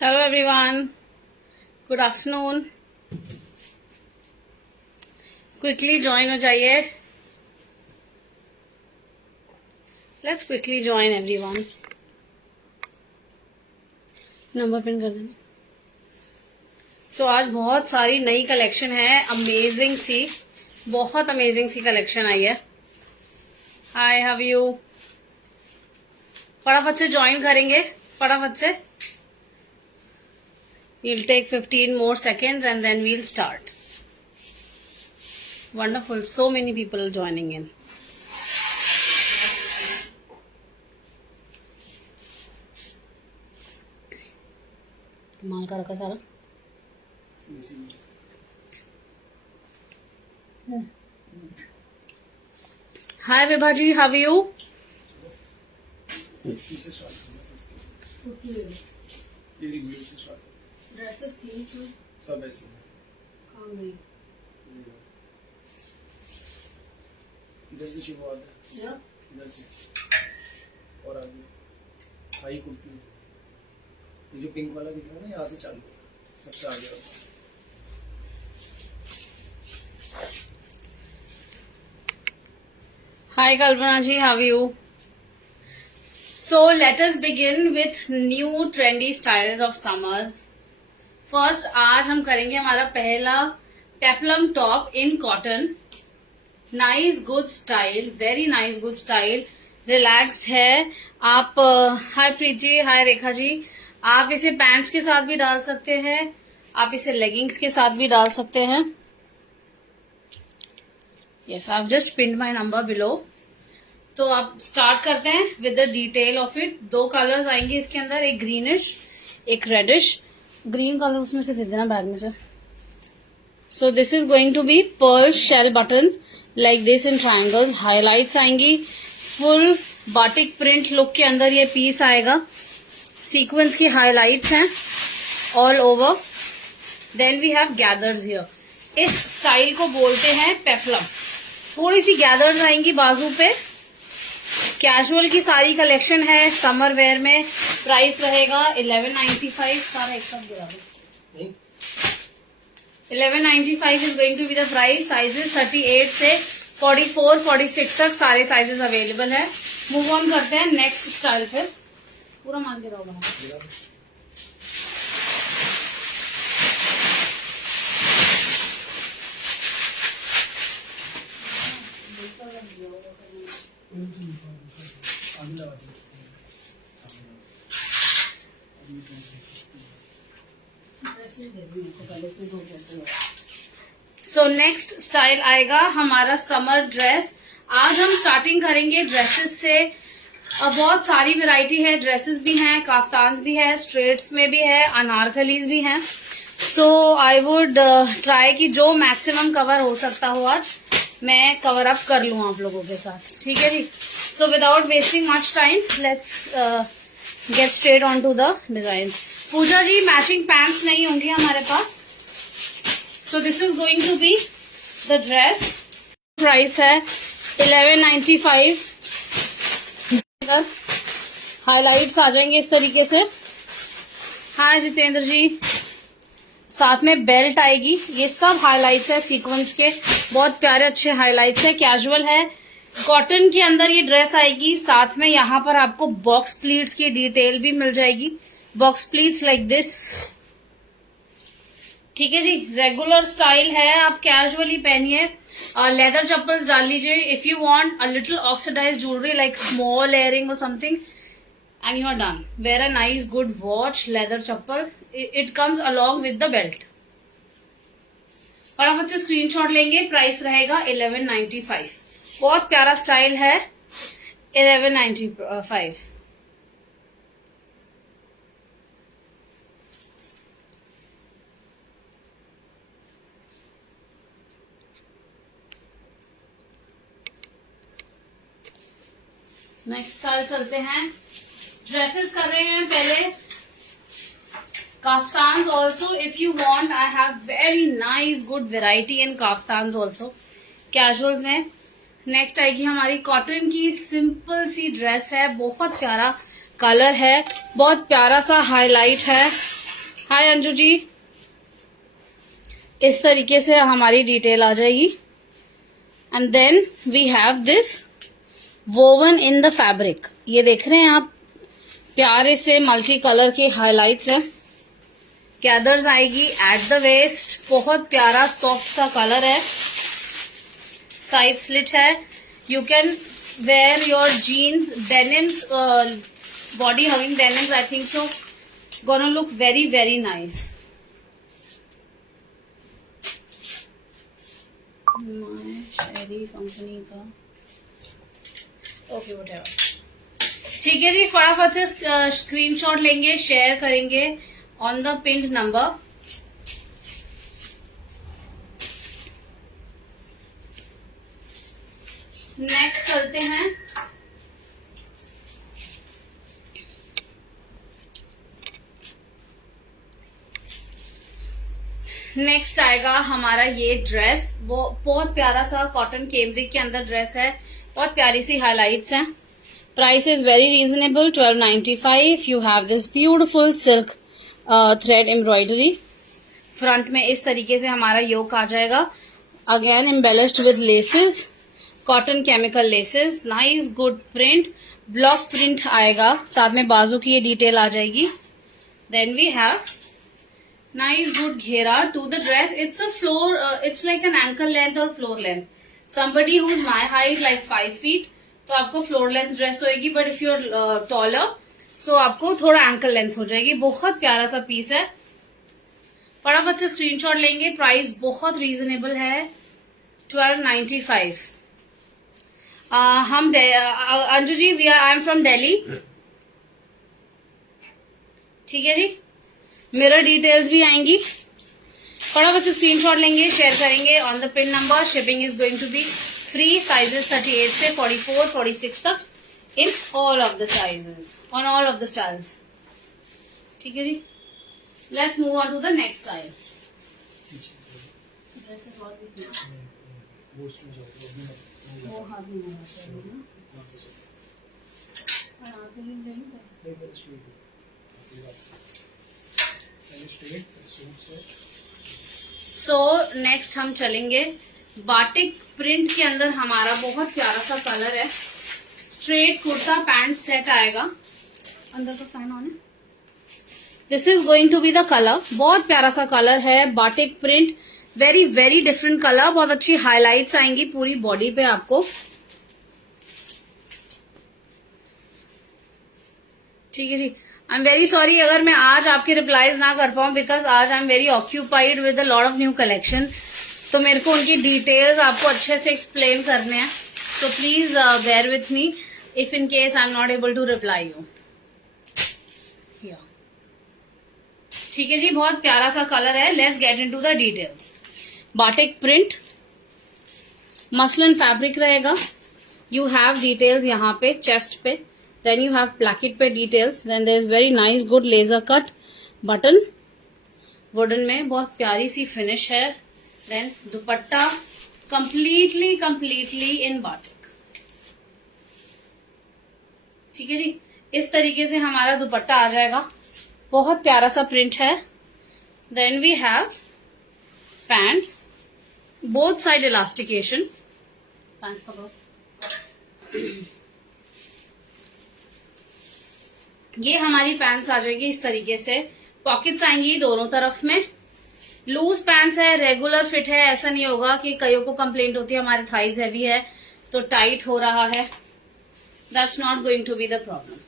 Hello everyone, good afternoon. Quickly join हो जाइए। Let's quickly join everyone. Number pin कर देना। सो आज बहुत सारी नई कलेक्शन है, अमेजिंग सी, बहुत अमेजिंग सी कलेक्शन आई है। हाय, हाउ यू? फटाफट से ज्वाइन करेंगे, फटाफट से। We'll take 15 more seconds and then we'll start. Wonderful. So many people are joining in. माल का रखा सारा। Hi Vibhaji, how are you? Dresses थी इसमें सब ऐसे काम नहीं। इधर से शुरुआत है, इधर से और आगे हाई कुर्ती है। ये जो पिंक वाला दिख रहा है ना, यहाँ से चालू सबसे आगे वाला। Hi Kalpana ji, how you? So let us begin with new trendy styles of summers. First आज हम करेंगे हमारा पहला peplum top in cotton. Nice good style, very nice good style, relaxed है। आप हाय प्रीत जी, हाय रेखा जी, आप इसे पैंट्स के साथ भी डाल सकते हैं, आप इसे लेगिंग्स के साथ भी डाल सकते हैं। Yes, I just pinned my number below. तो आप स्टार्ट करते हैं with the detail of it. दो कलर्स आएंगे इसके अंदर, एक ग्रीनिश एक रेडिश। ग्रीन कलर उसमें से दे देना बैग में से। So this is going to be pearl shell buttons like this in triangles. Highlights आएंगी, फुल बाटिक प्रिंट लुक के अंदर ये पीस आएगा। सीक्वेंस की हाईलाइट्स हैं all over. Then we have gathers here. इस स्टाइल को बोलते हैं पेप्लम। थोड़ी सी गैदर्स आएंगी बाजू पे। कैजुअल की सारी कलेक्शन है समर वेयर में। प्राइस रहेगा 1195। सारा एक साथ गिरा दो। 1195 is going to be the price. Sizes 38 से 44 46 तक सारे साइजेस अवेलेबल है। मूव ऑन करते हैं नेक्स्ट स्टाइल पे। पूरा मार गिरा होगा। सो नेक्स्ट स्टाइल आएगा हमारा समर ड्रेस। आज हम स्टार्टिंग करेंगे ड्रेसेस से। बहुत सारी वैरायटी है, ड्रेसेस भी हैं, काफ्तान्स भी है, स्ट्रेट्स में भी है, अनारकलीज भी हैं। सो आई वुड ट्राई कि जो मैक्सिमम कवर हो सकता हो आज मैं कवर अप कर लूं आप लोगों के साथ, ठीक है जी। So without wasting much time let's get straight on to the design. Pooja ji, matching pants नहीं होंगी हमारे पास। So this is going to be the dress. Price है 1195। हाइलाइट्स आ जाएंगे इस तरीके से। हाय जितेंद्र जी, साथ में बेल्ट आएगी। ये सब हाइलाइट्स है सीक्वेंस के, बहुत प्यारे अच्छे हाइलाइट्स है। कैजुअल है, कॉटन के अंदर ये ड्रेस आएगी। साथ में यहाँ पर आपको बॉक्स प्लीट्स की डिटेल भी मिल जाएगी। बॉक्स प्लीट्स लाइक दिस, ठीक है जी। रेगुलर स्टाइल है, आप कैजुअली पहनिए। लेदर चप्पल्स डाल लीजिए। If you want a little oxidised jewellery like small earring और something and you are done. Wear a nice good watch, leather chappal. It comes along with the belt. फटाफट से screenshot लेंगे। Price रहेगा 1195। बहुत प्यारा style है। 1195। Next style चलते हैं। ड्रेसेस कर रहे हैं पहले। Kaftans also if you want, I have very nice good variety in kaftans also casuals में। नेक्स्ट आएगी हमारी कॉटन की सिंपल सी ड्रेस है, बहुत प्यारा कलर है, बहुत प्यारा सा हाईलाइट है। हाय अंजू जी, इस तरीके से हमारी डिटेल आ जाएगी। And then we have this woven in the fabric. ये देख रहे हैं आप, प्यारे से मल्टी कलर के हाइलाइट्स हैं। गैदर्स आएगी एट द वेस्ट, बहुत प्यारा सॉफ्ट सा कलर है। साइड स्लिट है। You can wear your jeans, denims, body hugging denims, I think so gonna look very very nice. शेरी कंपनी का, ओके व्हाटएवर। ठीक है जी, फटाफट से स्क्रीनशॉट लेंगे, शेयर करेंगे on the pinned number. Next चलते हैं। नेक्स्ट आएगा हमारा ये ड्रेस, वो बहुत प्यारा सा कॉटन कैमरिक के अंदर ड्रेस है। बहुत प्यारी सी हाइलाइट्स हैं। Price is very reasonable, 1295। You have this beautiful silk thread embroidery. Front में इस तरीके से हमारा योक आ जाएगा, again embellished with laces, cotton cambric laces, nice good print, block print आएगा। साथ में बाजू की ये डिटेल आ जाएगी। Then we have nice good घेरा to the dress. It's a floor, it's like an ankle length और floor length. Somebody who is my height like 5 feet, तो आपको फ्लोर लेंथ ड्रेस होगी, but if you are taller so आपको थोड़ा ankle length हो जाएगी। बहुत प्यारा सा पीस है। फटाफट से स्क्रीनशॉट लेंगे। प्राइस बहुत रीजनेबल है, 1295। हम Anju ji, I am from Delhi. ठीक है जी, मिरर डिटेल्स भी आएंगी। फटाफट से स्क्रीनशॉट लेंगे, शेयर करेंगे on the pin number. Shipping is going to be free. Sizes 38 से 44, 46 तक in all of the sizes, on all of the styles. ठीक है जी, let's move on to the next style. वो हाथ में सो नेक्स्ट हम चलेंगे बाटिक प्रिंट के अंदर। हमारा बहुत प्यारा सा कलर है। स्ट्रेट कुर्ता पैंट सेट आएगा। अंदर का फैन ऑन है। This is going to be the colour. बहुत प्यारा सा कलर है, batik print, very very different colour. बहुत अच्छी हाइलाइट्स आएंगी पूरी बॉडी पे आपको। ठीक है जी, आई एम वेरी सॉरी अगर मैं आज आपके रिप्लाईज ना कर पाऊं, बिकॉज आज I am very occupied with a lot of new collection. तो मेरे को उनकी डिटेल्स आपको अच्छे से एक्सप्लेन करने हैं। So please bear with me if in case I am not able to reply you. ठीक है जी, बहुत प्यारा सा कलर है। Let's get into the details. Batik print, muslin fabric रहेगा। यू हैव डिटेल्स यहाँ पे चेस्ट पे, then you have placket पे details, then there is very nice good laser cut button wooden में, बहुत प्यारी सी फिनिश है। then dupatta completely in batik. ठीक है जी, इस तरीके से हमारा दुपट्टा आ जाएगा। बहुत प्यारा सा प्रिंट है। then we have pants, both side elastication। pants पकड़ो। ये हमारी पैंट्स आ जाएगी इस तरीके से। पॉकेट्स आएंगी दोनों तरफ में। लूज पैंट्स है, रेगुलर फिट है। ऐसा नहीं होगा कि कईयों को कंप्लेंट होती है हमारे थाइज हैवी है तो टाइट हो रहा है। That's not going to be the problem.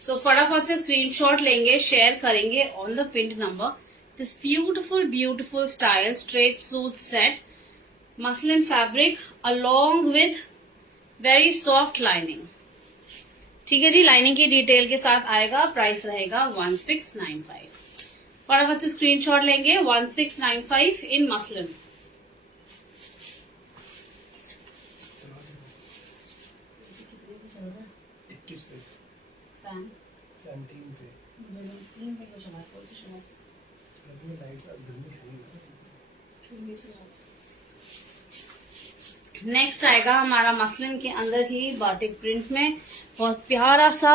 So फटाफट से स्क्रीनशॉट लेंगे, शेयर करेंगे on the pinned number. This beautiful style straight suit set, muslin fabric along with very soft lining. ठीक है जी, लाइनिंग की डिटेल के साथ आएगा। प्राइस रहेगा 1695। फटाफट से स्क्रीनशॉट लेंगे। 1695 इन मसलिन। नेक्स्ट आएगा हमारा मसलिन के अंदर ही बाटिक प्रिंट में बहुत प्यारा सा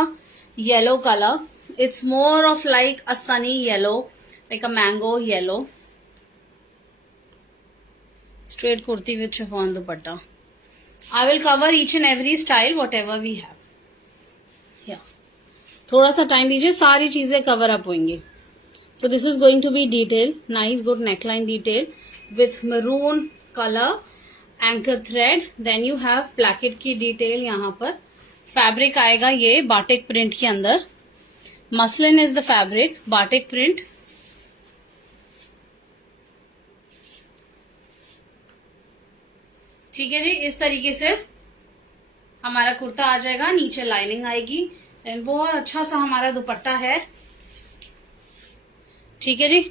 yellow colour. It's more of like a Sunny yellow, like a mango yellow. Straight kurti with chiffon dupatta. I will cover each and every style whatever we have. Yeah. थोड़ा सा time दीजिए, सारी चीजें cover up होंगी. So this is going to be detail, nice good neckline detail with maroon color anchor thread. Then you have placket की detail. यहाँ पर fabric आएगा ये बाटिक प्रिंट के अंदर. Muslin is the fabric, batik print. ठीक है जी, इस तरीके से हमारा कुर्ता आ जाएगा. नीचे लाइनिंग आएगी एंड बहुत अच्छा सा हमारा दुपट्टा है. ठीक है जी.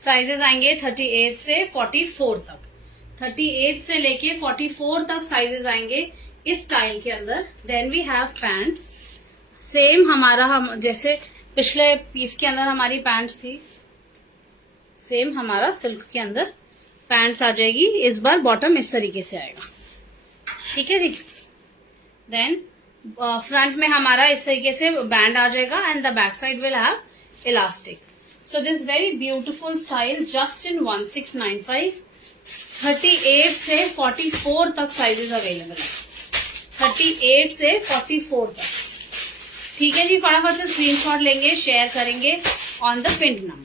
साइजेस आएंगे 38 से 44 तक. 38 से लेके 44 तक साइजेस आएंगे इस स्टाइल के अंदर. Then we have pants. Same हमारा हम जैसे पिछले पीस के अंदर हमारी पैंट्स थी, सेम हमारा सिल्क के अंदर पैंट्स आ जाएगी. इस बार बॉटम इस तरीके से आएगा. ठीक है जी. देन फ्रंट में हमारा इस तरीके से बैंड आ जाएगा and the back side will have elastic. So this very beautiful style just इन 1695. 38 से 44 तक साइजेस अवेलेबल है. 38 से 44 तक. ठीक है जी. फटाफट से स्क्रीनशॉट लेंगे, शेयर करेंगे on the pin number.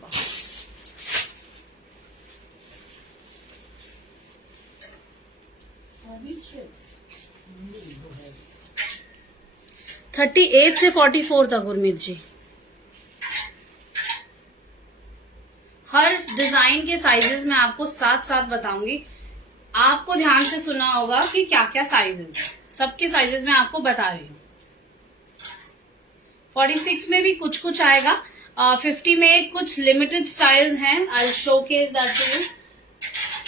Thirty 38 से 44 तक उर्मित जी. हर डिजाइन के साइजेस में आपको साथ साथ बताऊंगी. आपको ध्यान से सुना होगा कि क्या क्या साइज है. सबके साइजेस में आपको बता रही हूँ. 46 में भी कुछ कुछ आएगा. 50 में कुछ लिमिटेड स्टाइल्स हैं. आई शोकेस दैट टू यू.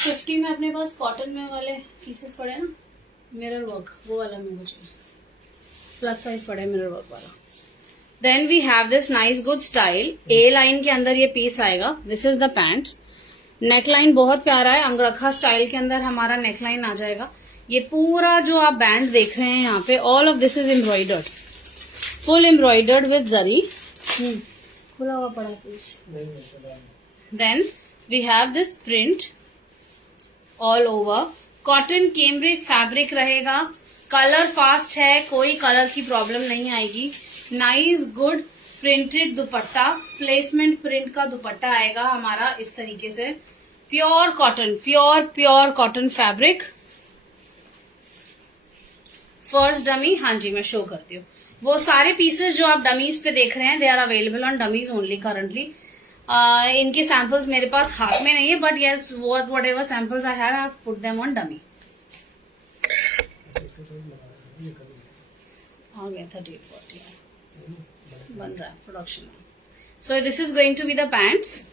50 में अपने पास कॉटन में वाले पीसेस पड़े हैं ना, मिरर वर्क, वो वाला मेरे को चाहिए. प्लस साइज पड़े मिरर वर्क वाला. Then we have this nice good style. A line के अंदर ये पीस आएगा. This is the pants. Neckline बहुत प्यारा है. अंगरखा स्टाइल के अंदर हमारा नेकलाइन आ जाएगा. ये पूरा जो आप बैंड देख रहे हैं यहाँ पे, all of this is embroidered, full embroidered with zari. खुला हुआ पड़ा piece. Then we have this print all over. Cotton cambric fabric रहेगा. कलर फास्ट है, कोई कलर की प्रॉब्लम नहीं आएगी. Nice good printed dupatta. Placement print का दुपट्टा आएगा हमारा इस तरीके से. Pure cotton, pure cotton fabric. First dummy, हाँ जी मैं शो करती हूँ. वो सारे पीसेस जो आप डमीज पे देख रहे हैं, they are available on dummies only currently. इनके सैंपल्स मेरे पास हाथ में नहीं है, but yes whatever samples I have put them on dummy. आ गया 38-40 बन रहा है प्रोडक्शन में. So this is going to be the pants.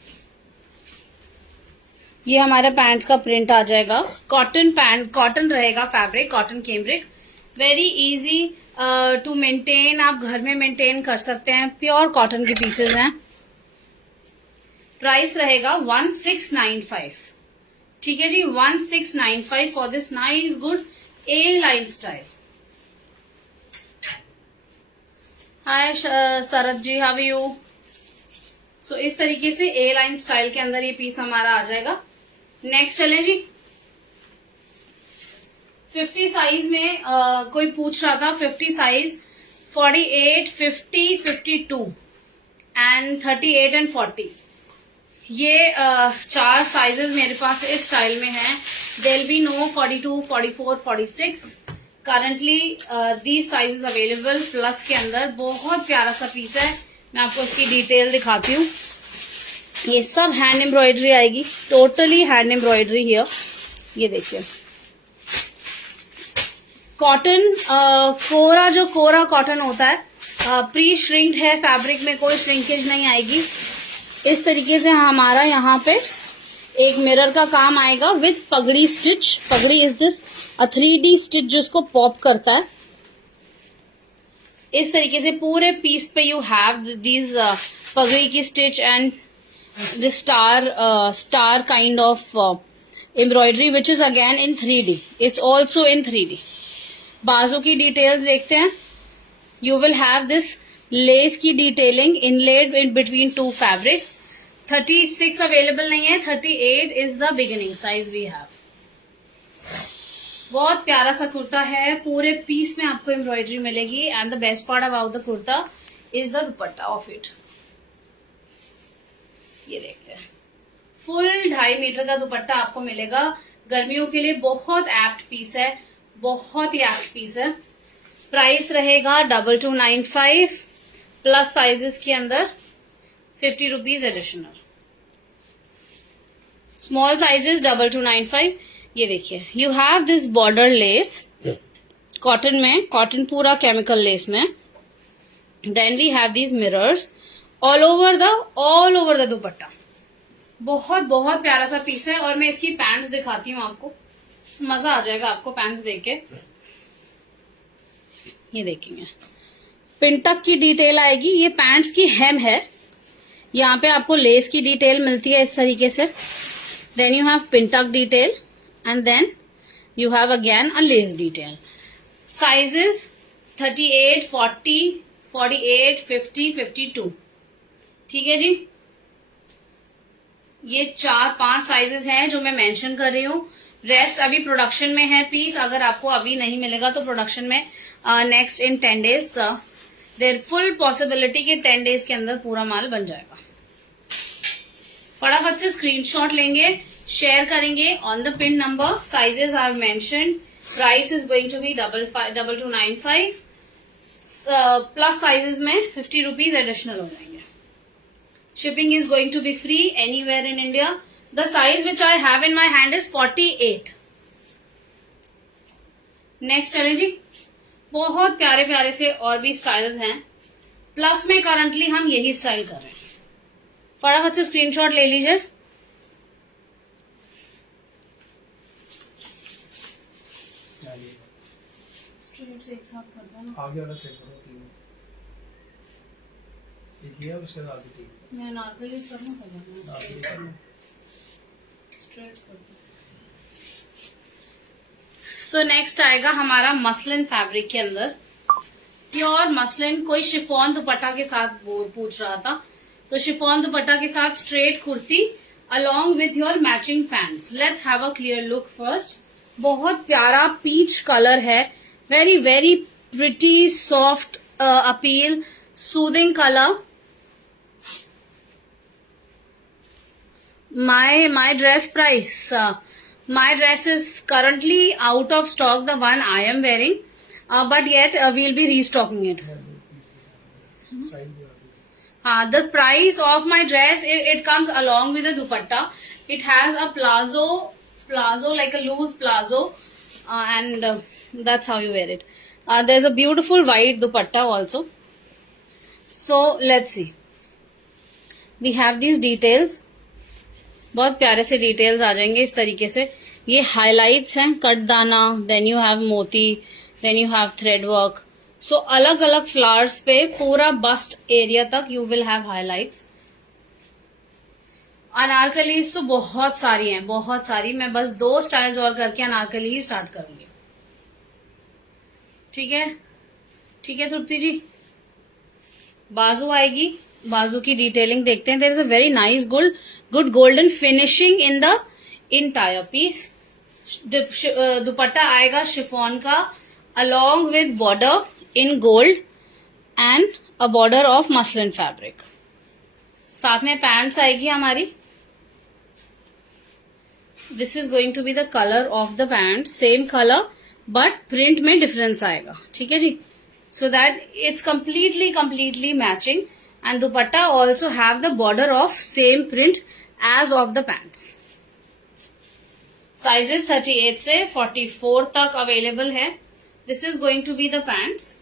ये हमारा पैंट्स का प्रिंट आ जाएगा. कॉटन पैंट, कॉटन रहेगा fabric, cotton cambric. Very easy to maintain. आप घर में मेंटेन कर सकते हैं. प्योर कॉटन के पीसेस हैं. प्राइस रहेगा 1695. ठीक है जी. 1695 for this nice good A line style. Hi Sharad ji, how are you. So इस तरीके से ए लाइन स्टाइल के अंदर ये पीस हमारा आ जाएगा. नेक्स्ट चले जी. 50 साइज में कोई पूछ रहा था. 50 साइज 48, 50, 52 एंड 38 एंड 40. ये 4 साइजेस मेरे पास इस स्टाइल में हैं. There be no 42, 44, 46. Currently these sizes available. Plus के अंदर बहुत प्यारा सा पीस है. मैं आपको इसकी डिटेल दिखाती हूँ. ये सब हैंड एम्ब्रॉयडरी आएगी. Totally hand embroidery here. ये देखिए कॉटन, कोरा, जो कोरा कॉटन होता है, प्री श्रिंक्ड है फैब्रिक में, कोई श्रिंकेज नहीं आएगी. इस तरीके से हमारा यहाँ पे एक मिरर का काम आएगा विथ पगड़ी स्टिच. पगड़ी is this a 3D stitch जिसको पॉप करता है. इस तरीके से पूरे पीस पे यू हैव दीज पगड़ी की stitch and this star kind of embroidery which is again in 3D. It's also in 3D. बाजू की डिटेल्स देखते हैं. You will have this lace की detailing inlaid in between 2 fabrics. 36 available नहीं है, 38 is the beginning size we have. बहुत प्यारा सा कुर्ता है, पूरे पीस में आपको एम्ब्रॉयडरी मिलेगी and the best part about the kurta is the dupatta of it. ये देखते हैं, फुल 2.5 मीटर का दुपट्टा आपको मिलेगा। गर्मियों के लिए बहुत एप्ट पीस है, बहुत ही एप्ट पीस है। प्राइस रहेगा 2295 प्लस साइजेस के अंदर 50 रुपीज एडिशनल। Small sizes 2295। ये देखिए, you have this border lace cotton में, कॉटन पूरा केमिकल लेस में। Then we have these mirrors all over the dupatta. बहुत बहुत प्यारा सा पीस है। और मैं इसकी पैंट्स दिखाती हूँ आपको, मजा आ जाएगा आपको पैंट्स देख के। ये देखेंगे, पिंटक की डिटेल आएगी। ये पैंट्स की हेम है, यहाँ पे आपको लेस की डिटेल मिलती है इस तरीके से। Then you have pintuck detail and then you have again a lace detail. Sizes 38, 40, 48, 50, 52। ठीक है जी, ये 4-5 साइजेस हैं जो मैं मेंशन कर रही हूँ। रेस्ट अभी प्रोडक्शन में है पीस। अगर आपको अभी नहीं मिलेगा तो प्रोडक्शन में next in 10 days there full possibility कि 10 डेज के अंदर पूरा माल बन जाएगा। फटाफट से स्क्रीनशॉट लेंगे, शेयर करेंगे on the pin number. Sizes I have mentioned. Price is going to be 2295 plus sizes में 50 रुपीज एडिशनल हो जाएंगे। Shipping is going to be free anywhere in India. The size which I have in my hand is 48. Next चले जी, बहुत प्यारे प्यारे से और भी स्टाइल्स हैं। प्लस में करंटली हम यही स्टाइल कर रहे हैं। फटाफट से स्क्रीनशॉट ले लीजिए। स्ट्रेट से एक साथ कर दो ना। आगे वाला चेक करो, तीन एक ही है, उसके बाद आगे तीन। मैं नार्कली करना पड़ेगा, स्ट्रेट कर दो। सो नेक्स्ट आएगा हमारा मसलिन फैब्रिक के अंदर, प्योर मसलिन। कोई शिफॉन दुपट्टा के साथ पूछ रहा था, तो शिफॉन दुपट्टा के साथ straight kurti along with your matching pants. Let's have a clear look first. बहुत प्यारा पीच कलर है, very very pretty soft appeal, soothing colour. My dress price, my dress is currently out of stock, the one I am wearing, but yet we'll be restocking it. The price of my dress, it comes along with the dupatta. It has a palazzo like a loose palazzo, and that's how you wear it. There's a beautiful white dupatta also. So let's see. We have these details. बहुत प्यारे से details आ जाएंगे इस तरीके से। ये highlights हैं, cut dana, then you have moti, then you have thread work. So अलग अलग फ्लावर्स पे पूरा बस्ट एरिया तक you will have highlights. Anarkalis तो बहुत सारी हैं, बहुत सारी। मैं बस 2 स्टाइल्स और करके अनारकली ही स्टार्ट करूंगी। ठीक है, ठीक है तृप्ति जी। बाजू आएगी, बाजू की डिटेलिंग देखते हैं। There is a very nice good golden finishing in the entire piece. Dupatta आएगा शिफॉन का along with border in gold and a border of muslin fabric. साथ में पैंट्स आएगी हमारी। This is going to be the colour of the pant, same colour but print में difference आएगा। ठीक है जी, so that it's completely matching, and dupatta also have the border of same print as of the pants. Sizes 38 से 44 तक available है। This is going to be the pants.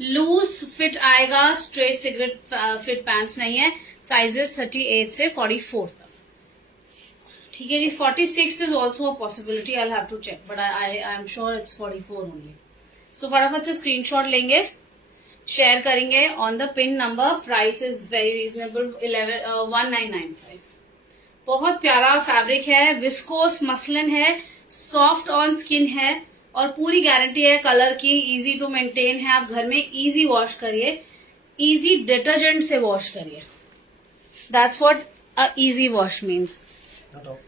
Loose fit आएगा, straight cigarette fit pants नहीं है। Sizes 38 से 44 तक। ठीक है जी, 46 is also a possibility, I have to check, but I am sure it's 44 only. So फटाफट से स्क्रीनशॉट लेंगे, शेयर करेंगे on the pin number. Price is very reasonable, 1995। बहुत प्यारा फैब्रिक है, विस्कोस मसलिन है, सॉफ्ट ऑन स्किन है और पूरी गारंटी है कलर की, इजी टू मेंटेन है। आप घर में इजी वॉश करिए, इजी डिटर्जेंट से वॉश करिए। That's what easy wash means. Not off.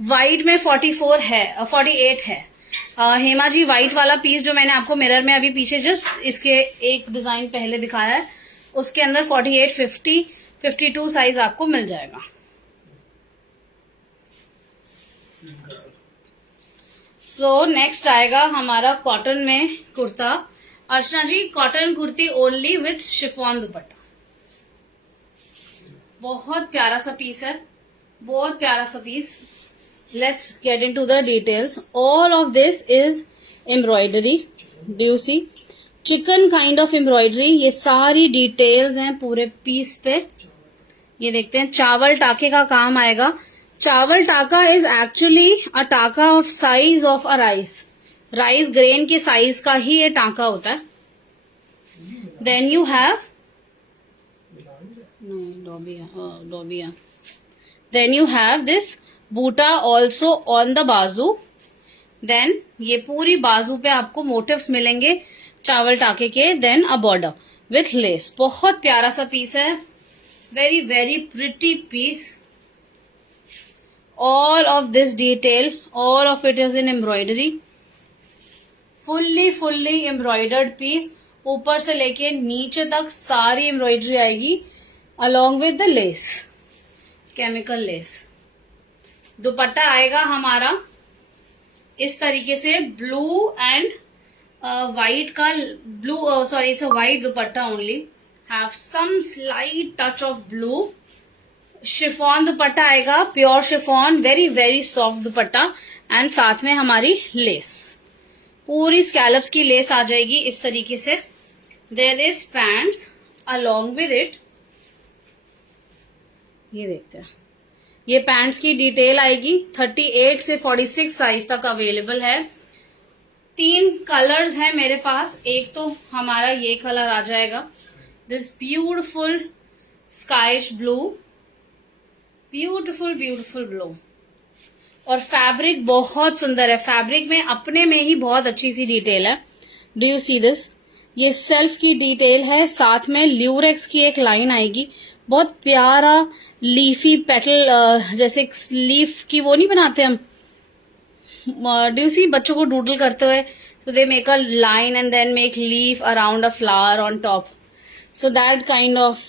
White में 44 है, 48 है। हेमा जी व्हाइट वाला पीस जो मैंने आपको मिरर में अभी पीछे जस्ट इसके एक डिजाइन पहले दिखाया है, उसके अंदर 48, 50, 52 साइज आपको मिल जाएगा। सो नेक्स्ट आएगा हमारा कॉटन में kurta. Archana ji cotton kurti only with chiffon dupatta, बहुत प्यारा सा पीस है, बहुत प्यारा सा piece. Let's get into the details. All of this is embroidery. Do you see? Chicken kind of embroidery. ये सारी डिटेल्स हैं पूरे पीस पे। ये देखते हैं चावल टाके का काम आएगा। चावल टाका is actually a taka of size of a rice. Rice grain के साइज का ही ये टाका होता है। Then you have dobiya. Then you have this buta also on the baju. Then ये पूरी बाजू पे आपको मोटिव्स मिलेंगे चावल टाके के। Then a border with lace. बहुत प्यारा सा पीस है, very very pretty piece. All of this detail, all of it is in embroidery, fully embroidered piece. ऊपर से लेके नीचे तक सारी एम्ब्रॉयडरी आएगी along with the lace, chemical lace. Dupatta आएगा हमारा इस तरीके से, ब्लू एंड व्हाइट का, blue sorry it's a white dupatta only, have some slight touch of blue. Chiffon दुपट्टा आएगा, pure chiffon, very very soft dupatta and साथ में हमारी लेस, पूरी स्कैलप्स की लेस आ जाएगी इस तरीके से। There is pants along with it. ये देखते हैं, ये पैंट्स की डिटेल आएगी। 38 से 46 साइज तक अवेलेबल है। 3 कलर्स हैं मेरे पास। एक तो हमारा ये कलर आ जाएगा, this beautiful skyish blue, beautiful blue. और फैब्रिक बहुत सुंदर है, फैब्रिक में अपने में ही बहुत अच्छी सी डिटेल है। Do you see this? ये सेल्फ की डिटेल है, साथ में ल्यूरेक्स की एक लाइन आएगी, बहुत प्यारा लीफी पेटल, जैसे लीफ की वो नहीं बनाते हम, डू यू सी, बच्चों को डूडल करते हुए, so they make a line and then make leaf around a flower on top, so that kind of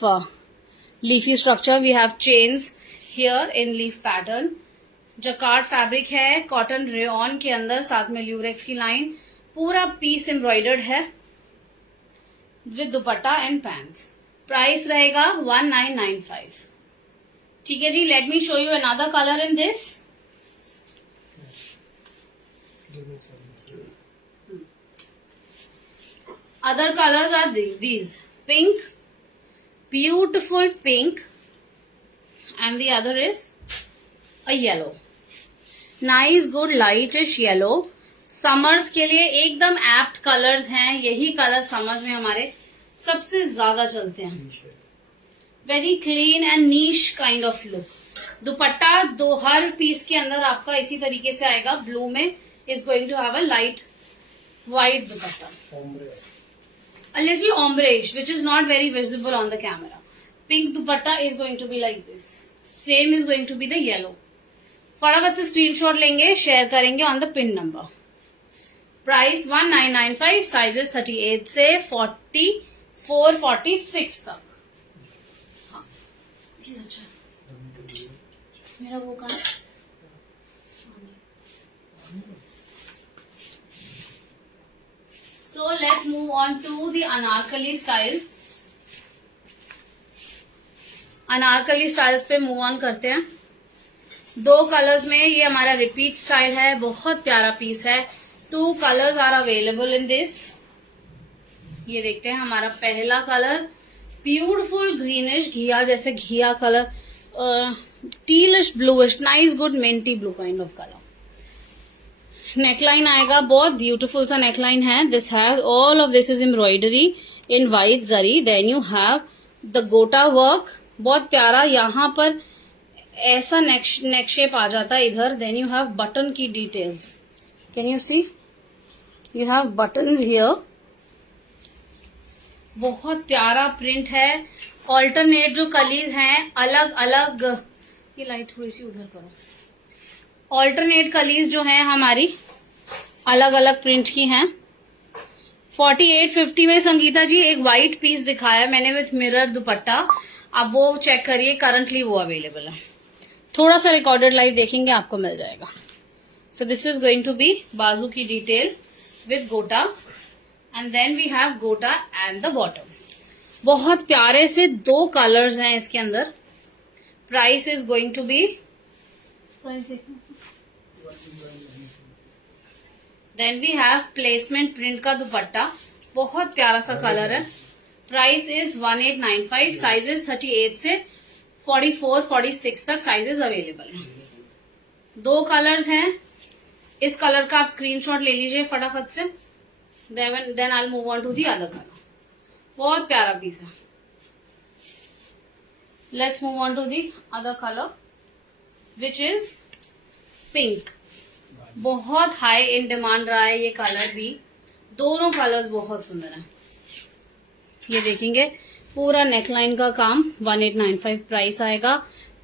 leafy structure. We have chains here in leaf pattern. Jacquard fabric है, cotton rayon के अंदर, साथ में lurex की line, पूरा piece embroidered है with dupatta and pants. Price रहेगा 1995। ठीक है जी, let me show you another colour in this. Other colours are these pink, beautiful pink, and the other is a yellow, nice good lightish yellow। Summers के लिए एकदम apt colours हैं, यही colour summers में हमारे सबसे ज्यादा चलते हैं। Very clean and niche kind of look. दुपट्टा दो हर पीस के अंदर आपका इसी तरीके से आएगा, ब्लू में is going to have a light white dupatta, a little ombrage which is not very visible on the camera. Pink dupatta is going to be like this, same is going to be the yellow। फटाफट से screenshot लेंगे, share करेंगे on the pin number. Price 1995, sizes 38 से 44, 46 तक। हाँ, अच्छा मेरा वो कहाँ है? So let's move on to the Anarkali styles. Anarkali styles पे मूव ऑन करते हैं। 2 कलर्स में ये हमारा रिपीट स्टाइल है, बहुत प्यारा पीस है। 2 colours are available in this. ये देखते हैं हमारा पहला कलर, ब्यूटिफुल ग्रीनिश घिया, जैसे ghiya colour, tealish blueish, nice good minty blue kind of colour. Neckline आएगा, बहुत ब्यूटीफुल सा नेकलाइन है। This has all of this is embroidery in white zari. Then you have the gota work, बहुत प्यारा, यहाँ पर ऐसा नेक शेप आ जाता है इधर। देन यू हैव बटन की details, can you see, you have buttons here, बहुत प्यारा प्रिंट है ऑल्टरनेट जो कलीज हैं अलग अलग, ये लाइट थोड़ी सी उधर करो, ऑल्टरनेट कलीज जो हैं हमारी अलग अलग प्रिंट की हैं। 4850 में संगीता जी एक व्हाइट पीस दिखाया मैंने विथ मिरर दुपट्टा, आप वो चेक करिए, करंटली वो अवेलेबल है। थोड़ा सा रिकॉर्डेड लाइव देखेंगे आपको मिल जाएगा। So this is going to be बाजू की detail with gota and then we have gota and the bottom. बहुत प्यारे से 2 कलर्स हैं इसके अंदर। Price is going to be, price देखो, then we have placement print का दुपट्टा, बहुत प्यारा सा कलर है। प्राइस इज 1895, साइजेस 38 से 44 46 तक साइजेस अवेलेबल हैं। 2 कलर्स हैं, इस कलर का आप स्क्रीनशॉट ले लीजिए फटाफट से, then I move on to the other colour. बहुत प्यारा पीस है। Let's move on to the other colour which is pink. बहुत हाई इन डिमांड रहा है ये कलर भी, दोनों कलर्स बहुत सुंदर हैं। ये देखेंगे पूरा नेकलाइन का काम, 1895 प्राइस आएगा।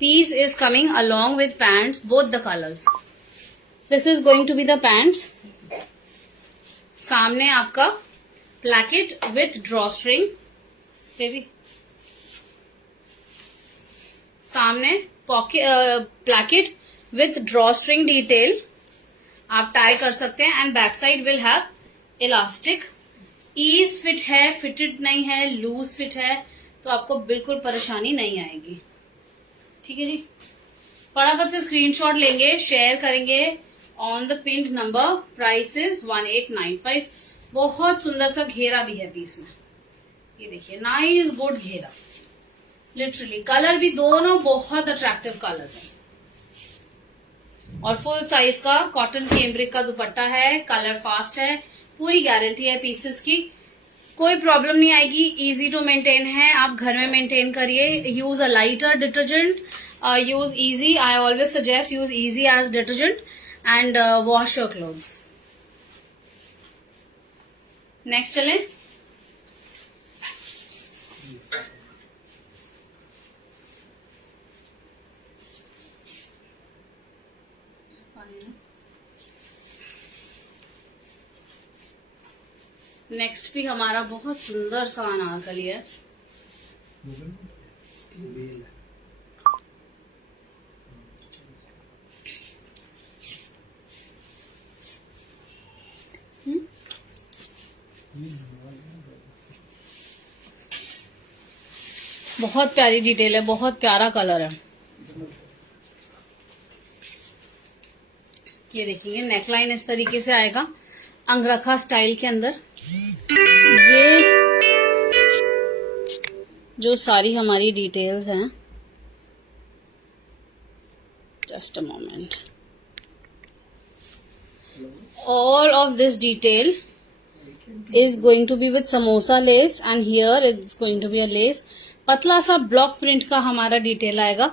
Piece is coming along with pants, both the colours. This is going to be the pants. सामने आपका placket with drawstring, baby सामने pocket placket with drawstring detail, आप टाई कर सकते हैं। And back side will have elastic. Ease fit है, fitted नहीं है, लूज फिट है, तो आपको बिल्कुल परेशानी नहीं आएगी। ठीक है जी, फटाफट से स्क्रीनशॉट लेंगे, शेयर करेंगे on the pink number. Price is 1895। बहुत सुंदर सा घेरा भी है पीस में, ये देखिए, नाइस गुड घेरा, लिटरली। कलर भी दोनों बहुत अट्रैक्टिव कलर्स हैं और फुल साइज का कॉटन कैम्ब्रिक का दुपट्टा है। कलर फास्ट है, पूरी गारंटी है पीसेस की, कोई प्रॉब्लम नहीं आएगी। इजी टू मेंटेन है, आप घर में मेंटेन करिए। Use a lighter detergent, use Ezee, I always suggest use Ezee as detergent and wash your clothes. Next चलें, नेक्स्ट भी हमारा बहुत सुंदर सा अनारकली है। बहुत प्यारी डिटेल है, बहुत प्यारा कलर है। ये देखेंगे नेकलाइन इस तरीके से आएगा, अंगरखा स्टाइल के अंदर। ये जो सारी हमारी डिटेल्स हैं, just a moment, all of this detail is going to be with samosa lace and here it's going to be a lace। पतला सा ब्लॉक प्रिंट का हमारा डिटेल आएगा।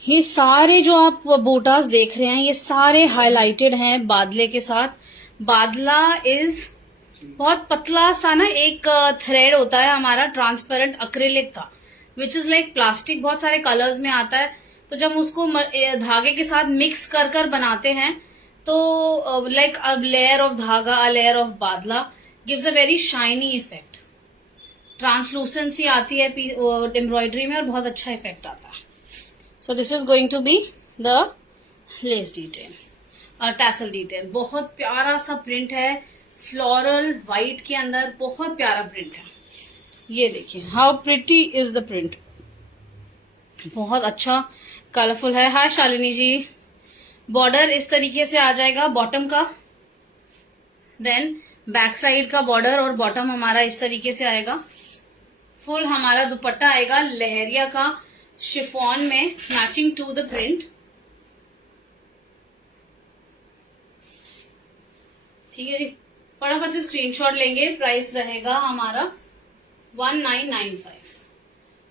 ये सारे जो आप बूटास देख रहे हैं ये सारे हाईलाइटेड हैं बादले के साथ। बादला इज बहुत पतला सा ना एक थ्रेड होता है हमारा ट्रांसपेरेंट एक्रिलिक का, विच इज लाइक प्लास्टिक, बहुत सारे कलर्स में आता है। तो जब उसको धागे के साथ मिक्स कर कर बनाते हैं तो लाइक अ लेयर ऑफ धागा, अ लेयर ऑफ बादला gives a very shiny effect. Translucency आती है एम्ब्रॉयडरी में और बहुत अच्छा इफेक्ट आता है। So this is going to be the lace detail और टैसल डिटेल। बहुत प्यारा सा प्रिंट है, फ्लोरल व्हाइट के अंदर, बहुत प्यारा प्रिंट है। ये देखिए how pretty is the print, बहुत अच्छा कलरफुल है। हाय शालिनी जी। बॉर्डर इस तरीके से आ जाएगा बॉटम का, देन बैक साइड का बॉर्डर और बॉटम हमारा इस तरीके से आएगा। फुल हमारा दुपट्टा आएगा लहरिया का शिफॉन में, मैचिंग टू द प्रिंट। ठीक है जी, फटाफट से स्क्रीनशॉट लेंगे। प्राइस रहेगा हमारा 1995।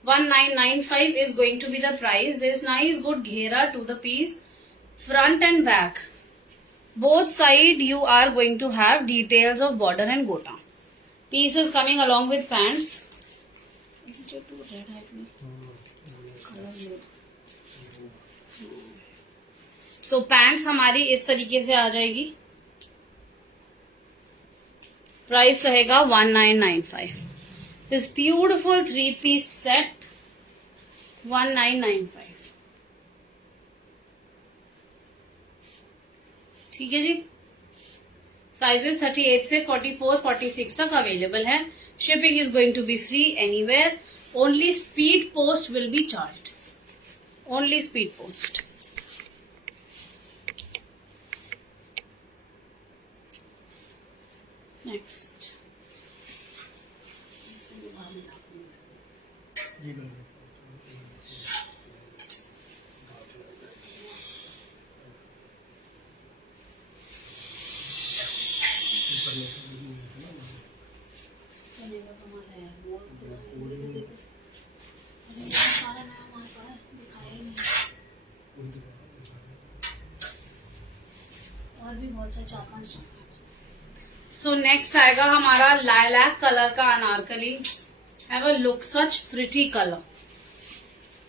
1995 is going to be the price. This nice good घेरा to the piece, front and back. Both side you are going to have details of border and gota. Piece is coming along with pants. Two red है colour. सो pants हमारी इस तरीके से आ जाएगी। Price रहेगा 1995। This beautiful 3-piece set 1995। ठीक है जी। साइजेस 38 से 44, 46 तक अवेलेबल है। Shipping is going to be free anywhere. Only speed post will be charged. Only speed post. Next और भी बहुत से 4-5। सो नेक्स्ट आएगा हमारा लाइलैक कलर का Anarkali. Have a look, such pretty colour.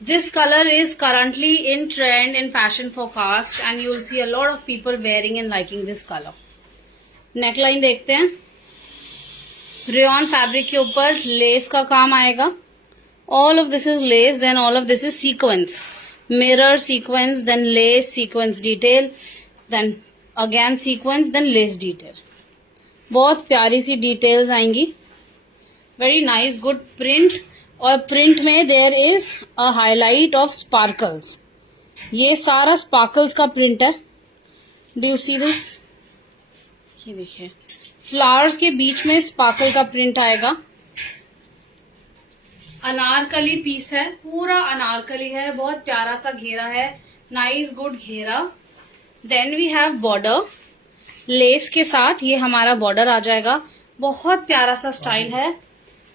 This color is currently in trend in fashion forecast and you will see a lot of people wearing and liking this color. Neckline देखते हैं। Rayon fabric के ऊपर less का काम आएगा। All of this is lace, then all of this is sequence. Mirror sequence, then lace sequence detail, then again sequence, then lace detail. बहुत प्यारी सी डिटेल्स आएंगी। Very nice, good print. और प्रिंट में there is a highlight of sparkles. ये सारा sparkles का print है। Do you see this? ये देखिए, फ्लावर्स के बीच में स्पार्कल का प्रिंट आएगा। अनारकली पीस है, पूरा अनारकली है। बहुत प्यारा सा घेरा है, नाइस गुड घेरा। Then we have border lace के साथ। ये हमारा बॉर्डर आ जाएगा। बहुत प्यारा सा स्टाइल है।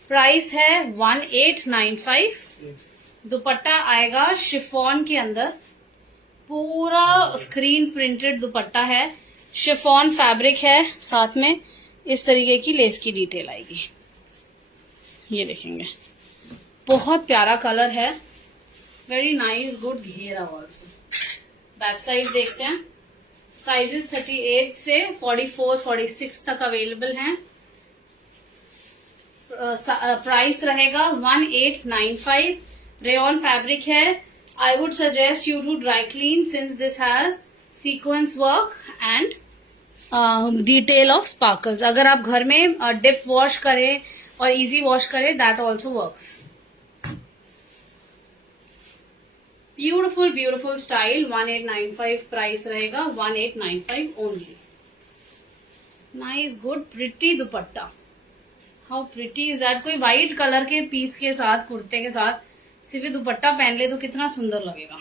प्राइस है 1895। दुपट्टा आएगा शिफॉन के अंदर। पूरा स्क्रीन प्रिंटेड दुपट्टा है। शिफॉन फैब्रिक है, साथ में इस तरीके की लेस की डिटेल आएगी। ये देखेंगे, बहुत प्यारा कलर है। वेरी नाइस गुड घेरा ऑल्सो। बैक साइड देखते हैं। साइजेस 38 से 44, 46 तक अवेलेबल हैं। प्राइस रहेगा 1895। रेयन फैब्रिक है। I would suggest you to dry clean since this has sequence work and detail of sparkles. अगर आप घर में डिप वॉश करें और इजी वॉश करें, that also works. Beautiful beautiful style 1895। Price रहेगा 1895 only. Nice good pretty dupatta. How pretty is that. कोई white colour के पीस के साथ, कुर्ते के साथ सिर्फ दुपट्टा पहन ले तो कितना सुंदर लगेगा,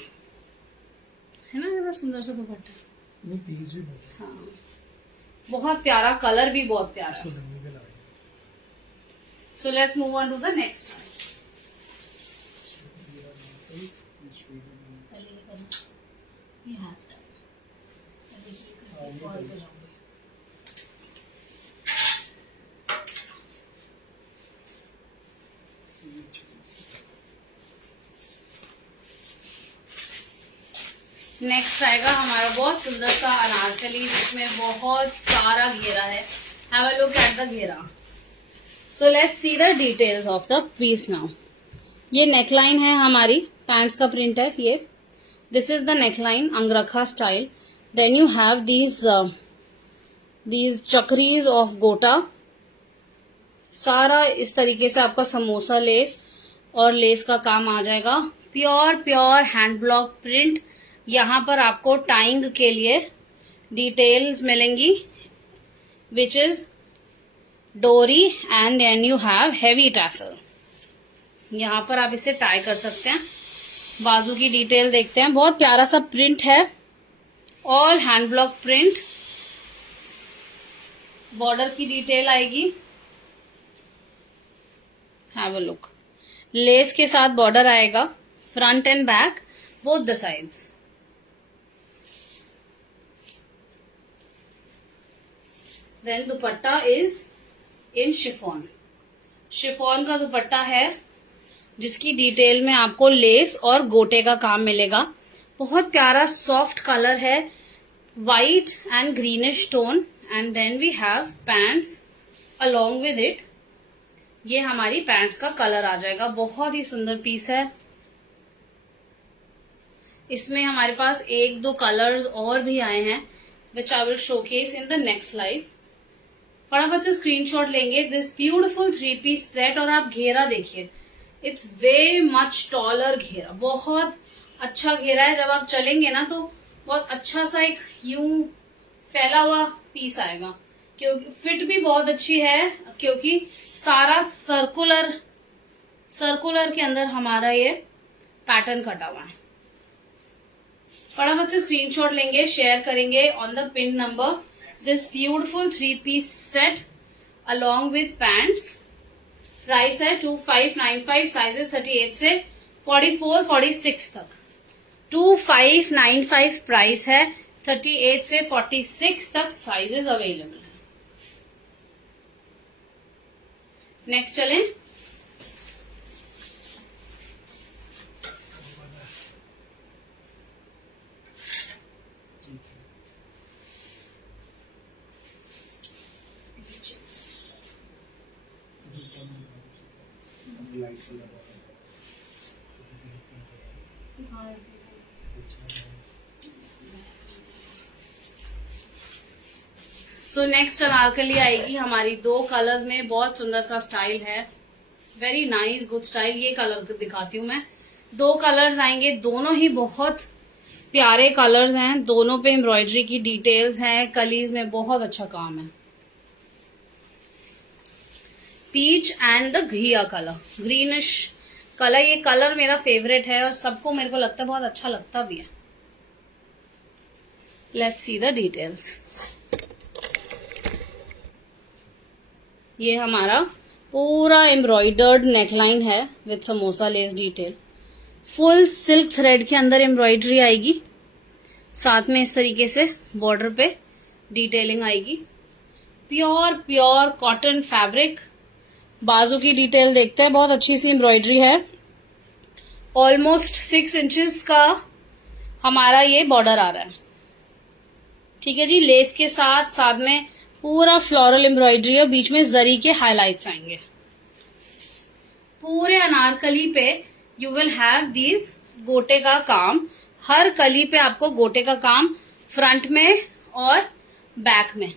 है ना? कितना सुंदर सा दुपट्टा। पीस भी हाँ, बहुत प्यारा, कलर भी बहुत प्यारा। So let's move on to the next. Next आएगा हमारा बहुत सुंदर सा अनारकली, जिसमें बहुत सारा घेरा है। Have a look at the ghera. So let's see the details of the piece now. ये नेकलाइन है हमारी, पैंट्स का प्रिंट है ये। This is the neckline, angrakha style. Then you have these chakris of gota. सारा इस तरीके से आपका समोसा लेस और लेस का काम आ जाएगा। Pure pure hand block print. यहाँ पर आपको टाइंग के लिए डिटेल्स मिलेंगी, विच इज डोरी and then you have heavy tassel. यहाँ पर आप इसे टाई कर सकते हैं। बाजू की डिटेल देखते हैं, बहुत प्यारा सा प्रिंट है, all hand block print. Border की डिटेल आएगी, हैव अ लुक। लेस के साथ बॉर्डर आएगा, front and back both the sides. Then dupatta is in chiffon. Chiffon का दुपट्टा है। जिसकी डिटेल में आपको लेस और गोटे का काम मिलेगा। बहुत प्यारा सॉफ्ट कलर है, white and greenish tone. And then we have pants along with it. ये हमारी पैंट्स का कलर आ जाएगा। बहुत ही सुंदर पीस है। इसमें हमारे पास एक दो कलर्स और भी आए हैं which I will showcase in the next slide. फटाफट से स्क्रीनशॉट लेंगे दिस ब्यूटिफुल 3 पीस सेट। और आप घेरा देखिए, इट्स वेरी मच टॉलर घेरा, बहुत अच्छा घेरा है। जब आप चलेंगे ना तो बहुत अच्छा सा एक यूं फैला हुआ पीस आएगा। क्योंकि फिट भी बहुत अच्छी है, क्योंकि सारा सर्कुलर के अंदर हमारा ये पैटर्न कटा हुआ है। फटाफट से स्क्रीनशॉट लेंगे, शेयर करेंगे on the pin number this beautiful 3 piece set along with pants. Price है 2595, साइजेस 38 से 44-46 तक। 2595 प्राइस है, 38 से 46 तक साइजेस अवेलेबल है। नेक्स्ट चलें। सो नेक्स्ट अनारकली आएगी हमारी 2 कलर्स में। बहुत सुंदर सा स्टाइल है, वेरी नाइस गुड स्टाइल। ये कलर दिखाती हूँ मैं। 2 कलर्स आएंगे, दोनों ही बहुत प्यारे कलर्स हैं। दोनों पे एम्ब्रॉयडरी की डिटेल्स हैं, कलीज में बहुत अच्छा काम है। पीच एंड द घिया कलर, ग्रीनिश कलर। ये कलर मेरा फेवरेट है और सबको मेरे को लगता है बहुत अच्छा लगता भी है। Let's see the details. ये हमारा पूरा एम्ब्रॉयडर्ड नेकलाइन है with samosa lace detail. Full silk thread के अंदर एम्ब्रॉयडरी आएगी, साथ में इस तरीके से बॉर्डर पे डिटेलिंग आएगी। Pure cotton fabric. बाजू की डिटेल देखते हैं, बहुत अच्छी सी एम्ब्रॉयडरी है। ऑलमोस्ट 6 इंचेस का हमारा ये बॉर्डर आ रहा है। ठीक है जी, लेस के साथ में पूरा फ्लोरल एम्ब्रॉयडरी और बीच में जरी के हाइलाइट्स आएंगे। पूरे अनारकली पे यू विल हैव दीज गोटे का काम। हर कली पे आपको गोटे का काम फ्रंट में और बैक में,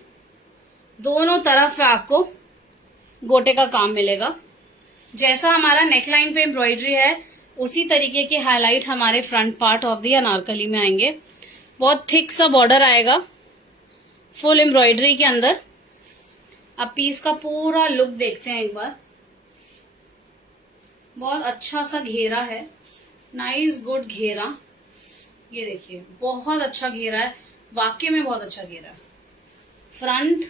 दोनों तरफ आपको गोटे का काम मिलेगा। जैसा हमारा नेकलाइन पे एम्ब्रॉयडरी है उसी तरीके के हाईलाइट हमारे front part of the Anarkali में आएंगे। बहुत थिक सा बॉर्डर आएगा फुल एम्ब्रॉयडरी के अंदर। अब पीस का पूरा लुक देखते हैं एक बार। बहुत अच्छा सा घेरा है, नाइस गुड घेरा। ये देखिए बहुत अच्छा घेरा है, वाकई में बहुत अच्छा घेरा है। फ्रंट,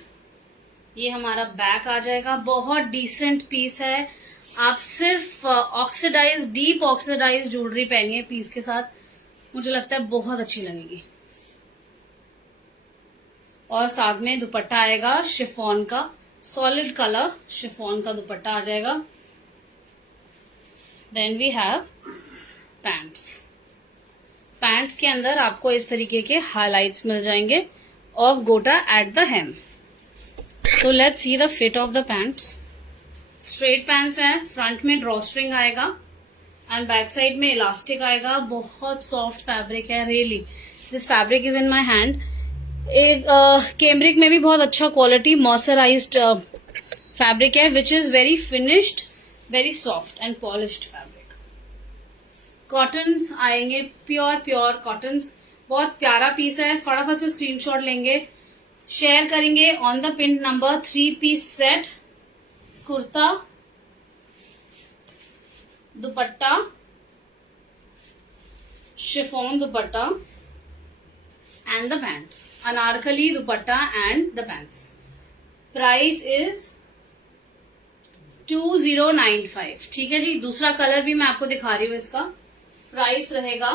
ये हमारा बैक आ जाएगा। बहुत डिसेंट पीस है। आप सिर्फ ऑक्सीडाइज, डीप ऑक्सीडाइज ज्वेलरी पहनिए पीस के साथ, मुझे लगता है बहुत अच्छी लगेगी। और साथ में दुपट्टा आएगा शिफॉन का, सॉलिड कलर शिफॉन का दुपट्टा आ जाएगा। Then we have pants. Pants के अंदर आपको इस तरीके के हाइलाइट्स मिल जाएंगे of gota at the hem. So let's see the fit of the pants. Straight pants हैं, फ्रंट में ड्रॉ स्ट्रिंग आएगा एंड बैक साइड में इलास्टिक आएगा। बहुत सॉफ्ट फैब्रिक है, really this fabric is in my hand. एक cambric में भी बहुत अच्छा क्वालिटी मॉइस्चराइज्ड फैब्रिक है which is very finished, very soft and polished fabric. Cottons आएंगे, प्योर कॉटन्स। बहुत प्यारा पीस है। फटाफट से स्क्रीनशॉट लेंगे, शेयर करेंगे on the pin number. 3 piece set, kurta, dupatta, chiffon dupatta and the pants, anarkali dupatta and the pants. Price is 2095। ठीक है जी। दूसरा कलर भी मैं आपको दिखा रही हूँ। इसका प्राइस रहेगा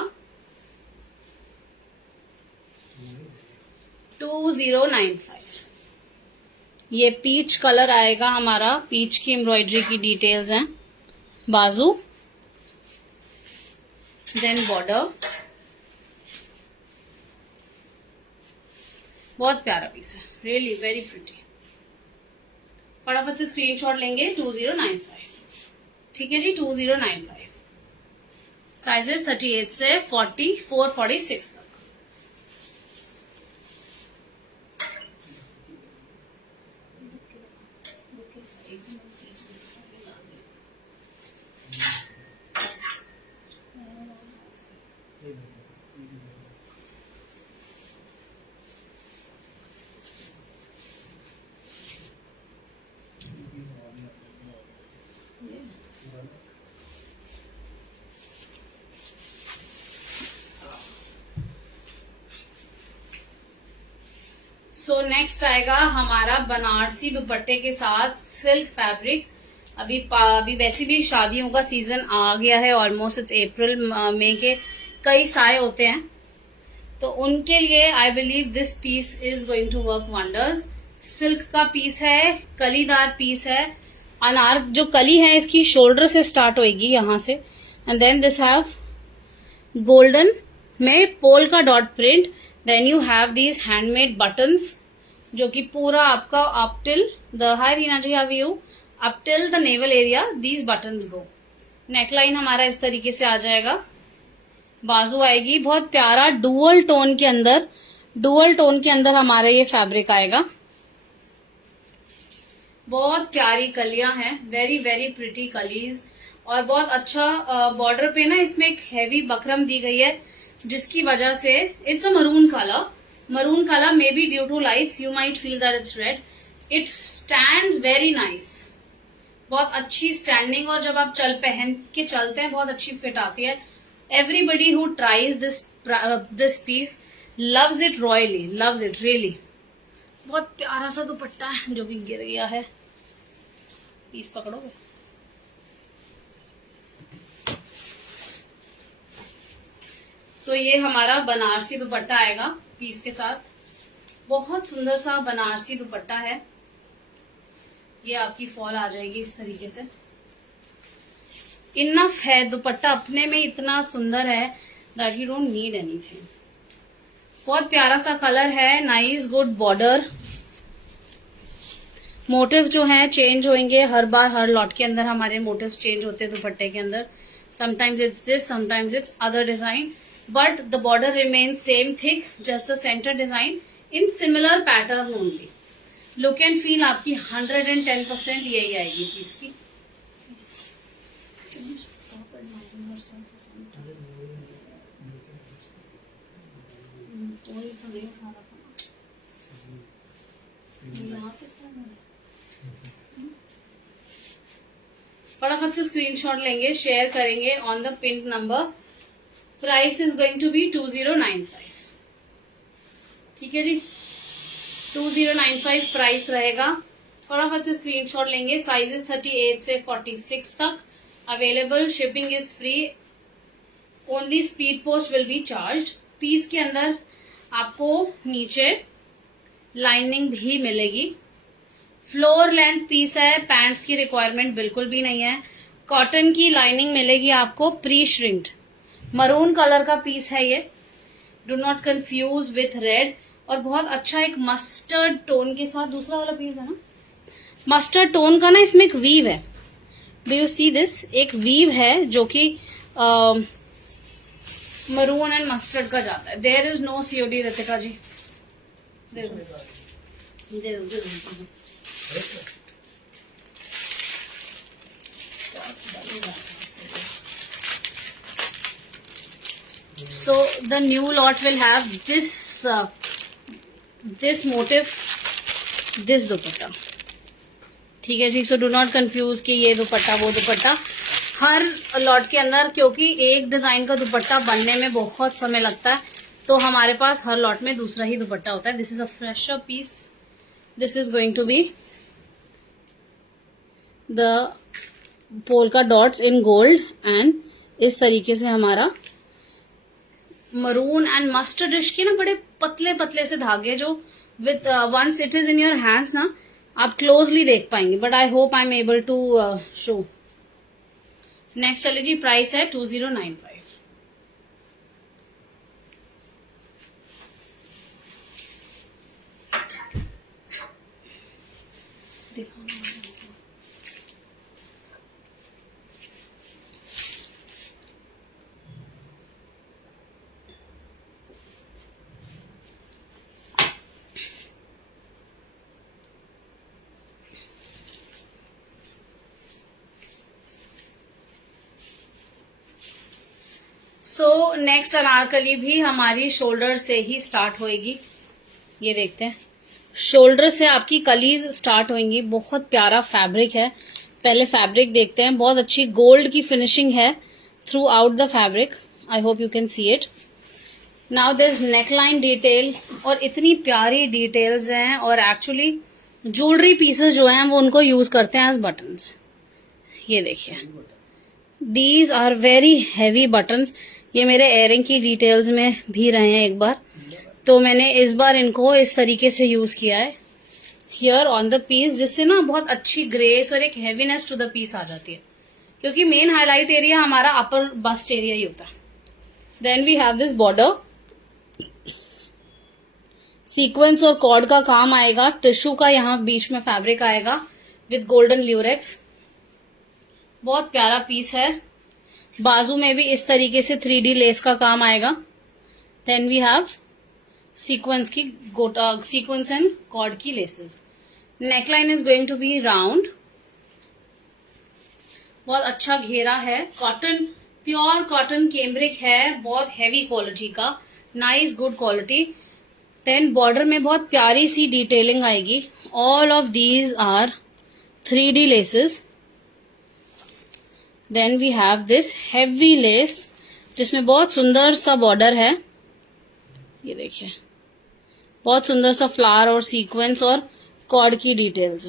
2095। ये पीच कलर आएगा हमारा, पीच की एम्ब्रॉयडरी की डिटेल्स हैं। बाजू देन बॉर्डर, बहुत प्यारा पीस है, रियली वेरी प्रिटी। फटाफट से स्क्रीनशॉट लेंगे 2095, ठीक है जी 2095। साइजेस 38 से 44 46 तक। सो नेक्स्ट आएगा हमारा बनारसी दुपट्टे के साथ सिल्क फैब्रिक। अभी वैसे भी शादियों का सीजन आ गया है, ऑलमोस्ट इट्स अप्रैल मई के कई साए होते हैं, तो उनके लिए I believe this piece is going to work wonders. Silk का पीस है, कलीदार पीस है, अनार जो कली है इसकी शोल्डर से स्टार्ट होगी यहां से, and then this have golden में polka dot print, then you have these handmade buttons जो कि पूरा आपका up till the high Reena ji have you up till the navel area these buttons go. Neckline हमारा इस तरीके से आ जाएगा, बाजू आएगी बहुत प्यारा डुअल टोन के अंदर हमारा ये फैब्रिक आएगा। बहुत प्यारी कलियां हैं, वेरी वेरी प्रिटी कलीज, और बहुत अच्छा बॉर्डर पे ना इसमें एक हैवी बकरम दी गई है जिसकी वजह से it's a maroon colour may be due to lights you might feel that it's red, it stands very nice, बहुत अच्छी स्टैंडिंग, और जब आप पहन के चलते हैं बहुत अच्छी फिट आती है। Everybody who tries this piece loves it royally, loves it really. बहुत प्यारा सा दुपट्टा है जो कि गिर गया है, पीस पकड़ोगे? सो ये हमारा बनारसी दुपट्टा आएगा पीस के साथ, बहुत सुंदर सा बनारसी दुपट्टा है। ये आपकी फॉल आ जाएगी इस तरीके से, इनफ है, दुपट्टा अपने में इतना सुंदर है that you don't need anything. बहुत प्यारा सा कलर है, नाइस गुड बॉर्डर। मोटिव जो हैं चेंज होंगे हर बार, हर लॉट के अंदर हमारे मोटिव्स चेंज होते हैं दुपट्टे के अंदर। Sometimes it's this, sometimes it's other design, but the border remains same thick, just the centre design in similar pattern only. Look and feel आपकी 110% यही आएगी पीस की। फटाफट से स्क्रीनशॉट लेंगे, शेयर करेंगे on the pin number. Price is going to be 2095, ठीक है जी 2095 प्राइस रहेगा। फटाफट से स्क्रीनशॉट लेंगे। साइजेस 38 से 46 तक available, shipping is free, only speed post will be charge. Piece के अंदर आपको नीचे लाइनिंग भी मिलेगी, फ्लोर लेंथ पीस है, पैंट्स की रिक्वायरमेंट बिल्कुल भी नहीं है। कॉटन की लाइनिंग मिलेगी आपको, प्री श्रिंक्ड मरून कलर का पीस है ये, do not confuse with red, और बहुत अच्छा एक मस्टर्ड टोन के साथ दूसरा वाला पीस है ना, मस्टर्ड टोन का ना इसमें एक वीव है, डू यू सी दिस, एक वीव है जो कि मरून एंड मस्टर्ड का जाता है। There is no COD Ritika ji, दे दो। So the new lot will have this motif, this दुपट्टा, ठीक है जी। सो डू नॉट कंफ्यूज कि ये दुपट्टा वो दुपट्टा, हर लॉट के अंदर, क्योंकि एक डिजाइन का दुपट्टा बनने में बहुत समय लगता है, तो हमारे पास हर लॉट में दूसरा ही दुपट्टा होता है। This is a fresher piece, this is going to be the polka dots in gold, and इस तरीके से हमारा मरून एंड मस्टर्डिश के ना बड़े पतले पतले से धागे जो with once it is in your hands ना आप क्लोजली देख पाएंगे, but I hope I am able to show. Next चलिए जी, प्राइस है 2095। सो नेक्स्ट अनारकली भी हमारी शोल्डर से ही स्टार्ट होएगी। ये देखते हैं, शोल्डर से आपकी कलीज स्टार्ट होंगी। बहुत प्यारा फैब्रिक है। पहले फैब्रिक देखते हैं। बहुत अच्छी गोल्ड की फिनिशिंग है through out the fabric. I hope you can see it. Now this neckline detail, और इतनी प्यारी डिटेल्स हैं, और एक्चुअली ज्वेलरी पीसेस जो हैं वो उनको यूज करते हैं एज बटन्स। ये देखिए, these are very heavy buttons. ये मेरे एयरिंग की डिटेल्स में भी रहे हैं एक बार, तो मैंने इस बार इनको इस तरीके से यूज किया है हियर ऑन द पीस, जिससे ना बहुत अच्छी ग्रेस और एक हैवीनेस टू द पीस आ जाती है, क्योंकि मेन हाईलाइट एरिया हमारा अपर बस्ट एरिया ही होता है। Then we have this border, sequence और कॉर्ड का काम आएगा। टिश्यू का यहाँ बीच में फैब्रिक आएगा विद गोल्डन ल्यूरेक्स। बहुत प्यारा पीस है। बाजू में भी इस तरीके से 3D लेस का काम आएगा। देन वी हैव सीक्वेंस की गोटा, सीक्वेंस एंड कॉर्ड की laces. Neckline is going to be round. बहुत अच्छा घेरा है। कॉटन, प्योर कॉटन केम्ब्रिक है, बहुत हैवी क्वालिटी का, nice good quality. Then border में बहुत प्यारी सी डिटेलिंग आएगी। All of these are 3D laces. Then we have this heavy lace, जिसमें बहुत सुंदर सा बॉर्डर है। ये देखिए, बहुत सुंदर सा फ्लावर और सीक्वेंस और कॉर्ड की details.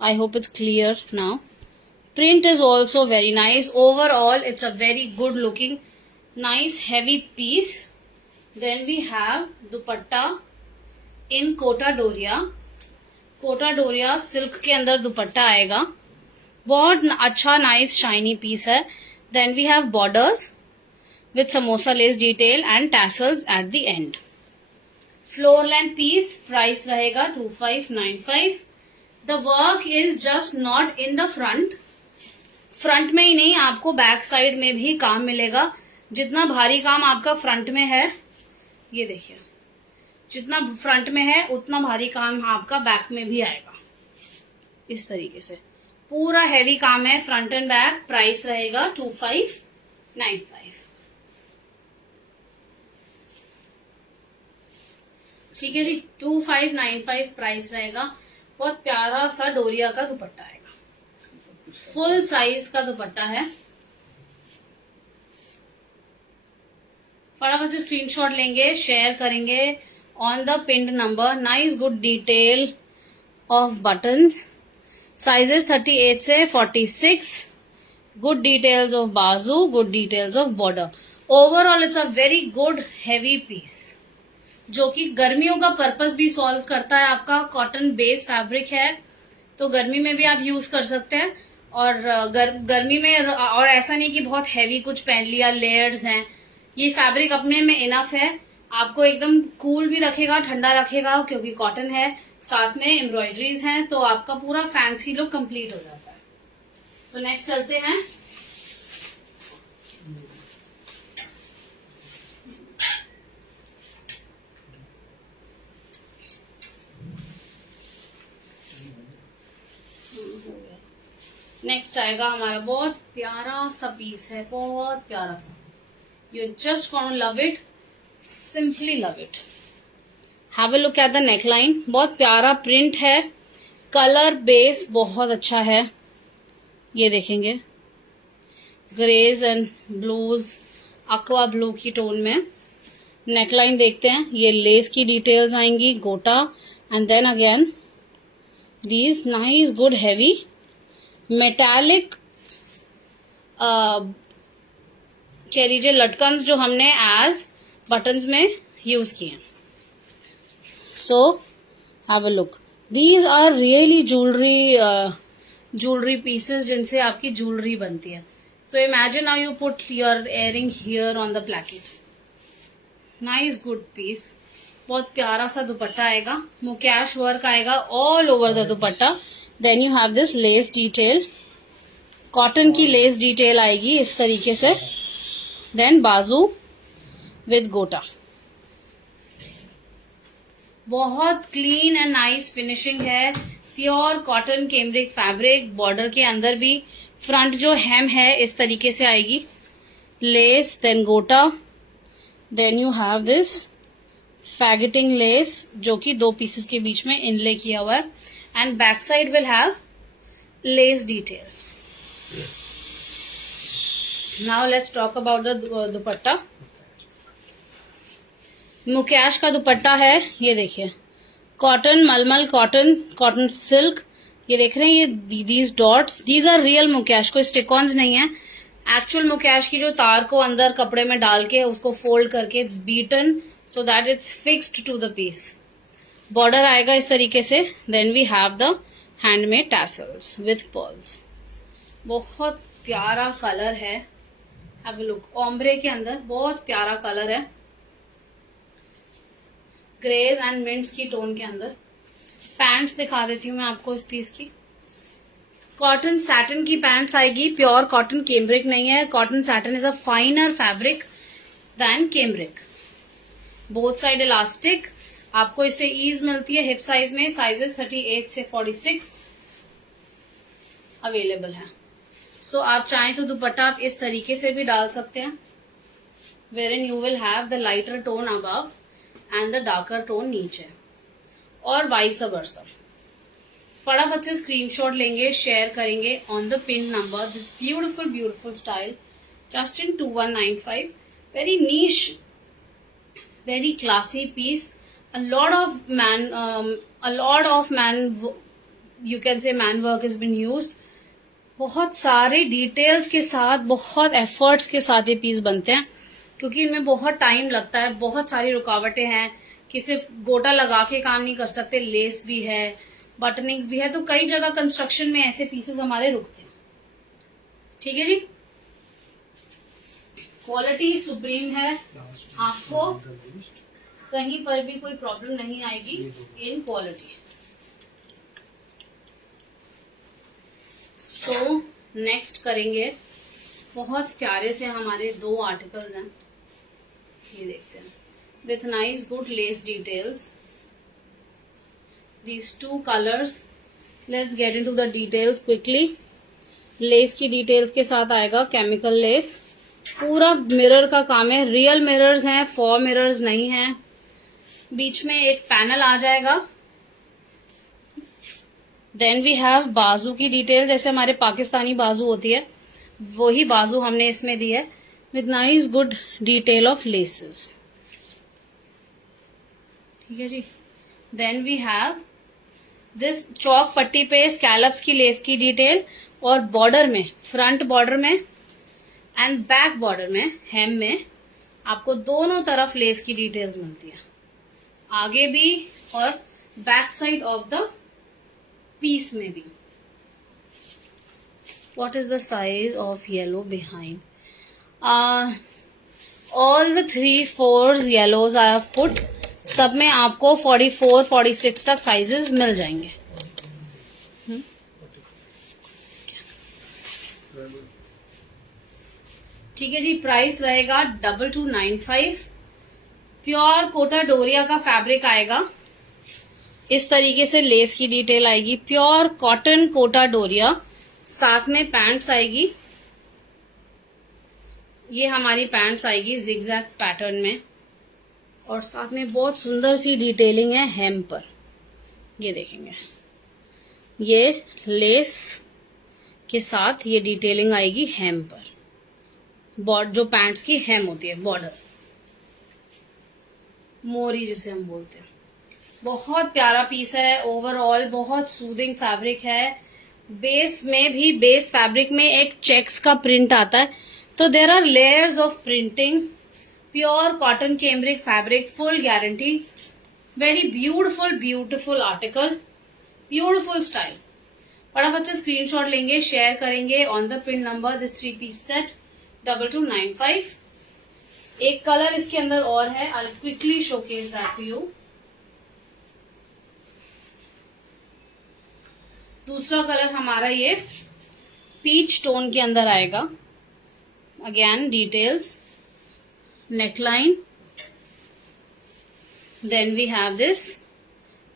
I hope it's clear now. Print is also very nice. Overall it's a very good looking nice heavy piece. Then we have dupatta in Kota Doria. Kota डोरिया सिल्क के अंदर दुपट्टा आएगा। बहुत अच्छा नाइस शाइनी पीस है। Then we have borders with samosa lace detail and tassels at the end. Floor length piece, price रहेगा 2595। The work is just not in the front. Front में ही नहीं, आपको बैक साइड में भी काम मिलेगा। जितना भारी काम आपका फ्रंट में है, ये देखिए, जितना फ्रंट में है उतना भारी काम आपका बैक में भी आएगा। इस तरीके से पूरा हैवी काम है फ्रंट एंड बैक। प्राइस रहेगा 2595। ठीक है जी, 2595 प्राइस रहेगा। बहुत प्यारा सा डोरिया का दुपट्टा आएगा, फुल साइज का दुपट्टा है। फटाफट से स्क्रीनशॉट लेंगे, शेयर करेंगे on the pinned number. Nice good detail of buttons. Sizes 38 से 46। गुड डिटेल्स ऑफ बाजू, good details of border. Overall it's a very good heavy piece, जो कि गर्मियों का पर्पस भी सॉल्व करता है। आपका कॉटन बेस फैब्रिक है, तो गर्मी में भी आप यूज कर सकते हैं। और गर्मी में, और ऐसा नहीं कि बहुत हैवी कुछ पहन लिया, लेयर्स हैं। ये फैब्रिक अपने में इनफ है, आपको एकदम कूल भी रखेगा, ठंडा रखेगा, क्योंकि कॉटन है, साथ में एम्ब्रॉयडरीज हैं, तो आपका पूरा फैंसी लुक कंप्लीट हो जाता है। सो नेक्स्ट चलते हैं। नेक्स्ट आएगा हमारा बहुत प्यारा सा पीस है, बहुत प्यारा सा। You just gonna love it, simply love it. Have a look at the neckline. बहुत प्यारा प्रिंट है, कलर बेस बहुत अच्छा है। ये देखेंगे, greys and blues, aqua blue की टोन में। नेकलाइन देखते हैं, ये लेस की डिटेल्स आएंगी, गोटा, and then again these nice good heavy metallic कह लीजिए लटकन्स, जो हमने एज बटन्स में यूज किए। So have a look. These are really jewellery pieces, जिनसे आपकी ज्वेलरी बनती है। So imagine now you put your earring here on the placket. Nice good piece. बहुत प्यारा सा दुपट्टा आएगा, मुकैश वर्क आएगा all over the dupatta. Then you have this lace detail, cotton की लेस डिटेल आएगी इस तरीके से। देन बाजू विद गोटा। बहुत क्लीन एंड नाइस फिनिशिंग है, pure cotton cambric fabric. Border के अंदर भी फ्रंट जो हेम है इस तरीके से आएगी। lace, then gota, then you have this faggoting lace जो कि 2 pieces के बीच में inlay किया हुआ है, and back side will have lace details. Now let's talk about the दुपट्टा. मुकेश का दुपट्टा है, ये देखिए, कॉटन, मलमल कॉटन, कॉटन सिल्क. ये देख रहे हैं, ये these dots, these are real mukaish, कोई स्टिकॉन्स नहीं है. एक्चुअल मुकेश की जो तार को अंदर कपड़े में डाल के उसको फोल्ड करके it's beaten so that it's fixed to the piece. Border आएगा इस तरीके से. Then we have the handmade tassels with pearls. बहुत प्यारा कलर है. Have a look. ओम्ब्रे के अंदर बहुत प्यारा कलर है, ग्रेज एंड मिंट्स की टोन के अंदर. पैंट्स दिखा देती हूँ मैं आपको इस पीस की. कॉटन सैटिन की पैंट्स आएगी. प्योर कॉटन, केम्ब्रिक नहीं है. Cotton satin is a finer fabric than cambric. Both side elastic. आपको इससे ईज मिलती है हिप साइज में. साइजेस 38 से 46 अवेलेबल है. सो आप चाहें तो दुपट्टा आप इस तरीके से भी डाल सकते हैं, wherein you will have the lighter tone above and the darker tone नीचे, और वाइस वर्सा. फटाफट से स्क्रीनशॉट लेंगे, शेयर करेंगे on the pin number. This beautiful beautiful style just in 2195. Very niche, very classy piece. A lot of man, you can say man work has been used. बहुत सारे details के साथ, बहुत efforts के साथ ये पीस बनते हैं, क्योंकि इनमें बहुत टाइम लगता है. बहुत सारी रुकावटें हैं कि सिर्फ गोटा लगा के काम नहीं कर सकते. लेस भी है, बटनिंग्स भी है, तो कई जगह कंस्ट्रक्शन में ऐसे पीसेस हमारे रुकते हैं. ठीक है जी. क्वालिटी सुप्रीम है. आपको कहीं पर भी कोई प्रॉब्लम नहीं आएगी इन क्वालिटी. सो नेक्स्ट करेंगे, बहुत प्यारे से हमारे 2 आर्टिकल्स हैं, ये देखते हैं, with nice good less details. These 2 colours. Let's get into the details quickly. Less की डिटेल्स के साथ आएगा केमिकल लेस. पूरा मिरर का काम है. रियल मिरर्स हैं, फॉर मिरर्स नहीं है. बीच में एक पैनल आ जाएगा. देन वी हैव बाजू की डिटेल, जैसे हमारे पाकिस्तानी बाजू होती है वही बाजू हमने इसमें दी है, with nice good detail of laces. ठीक है जी. देन वी हैव दिस चौक पट्टी पे स्कैलप्स की लेस की डिटेल, और बॉर्डर में, फ्रंट बॉर्डर में एंड बैक बॉर्डर में, हेम में आपको दोनों तरफ लेस की डिटेल्स मिलती है, आगे भी और back side of the piece में भी. What is the size of yellow behind? All the 3-4 yellows I have put. सब में आपको 44-46 तक साइजेस मिल जाएंगे. ठीक है जी. प्राइस रहेगा 2295. प्योर कोटा डोरिया का फैब्रिक आएगा. इस तरीके से लेस की डिटेल आएगी. Pure cotton Kota Doria. साथ में पैंट्स आएगी. ये हमारी पैंट्स आएगी जिगजैग पैटर्न में, और साथ में बहुत सुंदर सी डिटेलिंग है हेम पर. ये देखेंगे, ये लेस के साथ ये डिटेलिंग आएगी हेम पर. जो पैंट्स की हेम होती है, बॉर्डर, मोरी जिसे हम बोलते हैं. बहुत प्यारा पीस है. ओवरऑल बहुत सूदिंग फैब्रिक है. बेस में भी, बेस फैब्रिक में एक चेक्स का प्रिंट आता है, तो there are layers of printing. Pure cotton cambric fabric, full guarantee. Very beautiful beautiful article, beautiful style. फटाफट से स्क्रीनशॉट लेंगे, शेयर करेंगे on the pin number. This 3 piece set 2295. एक कलर इसके अंदर और है. I quickly showcase that to you. दूसरा कलर हमारा ये पीच टोन के अंदर आएगा. Again details, neckline, then we have this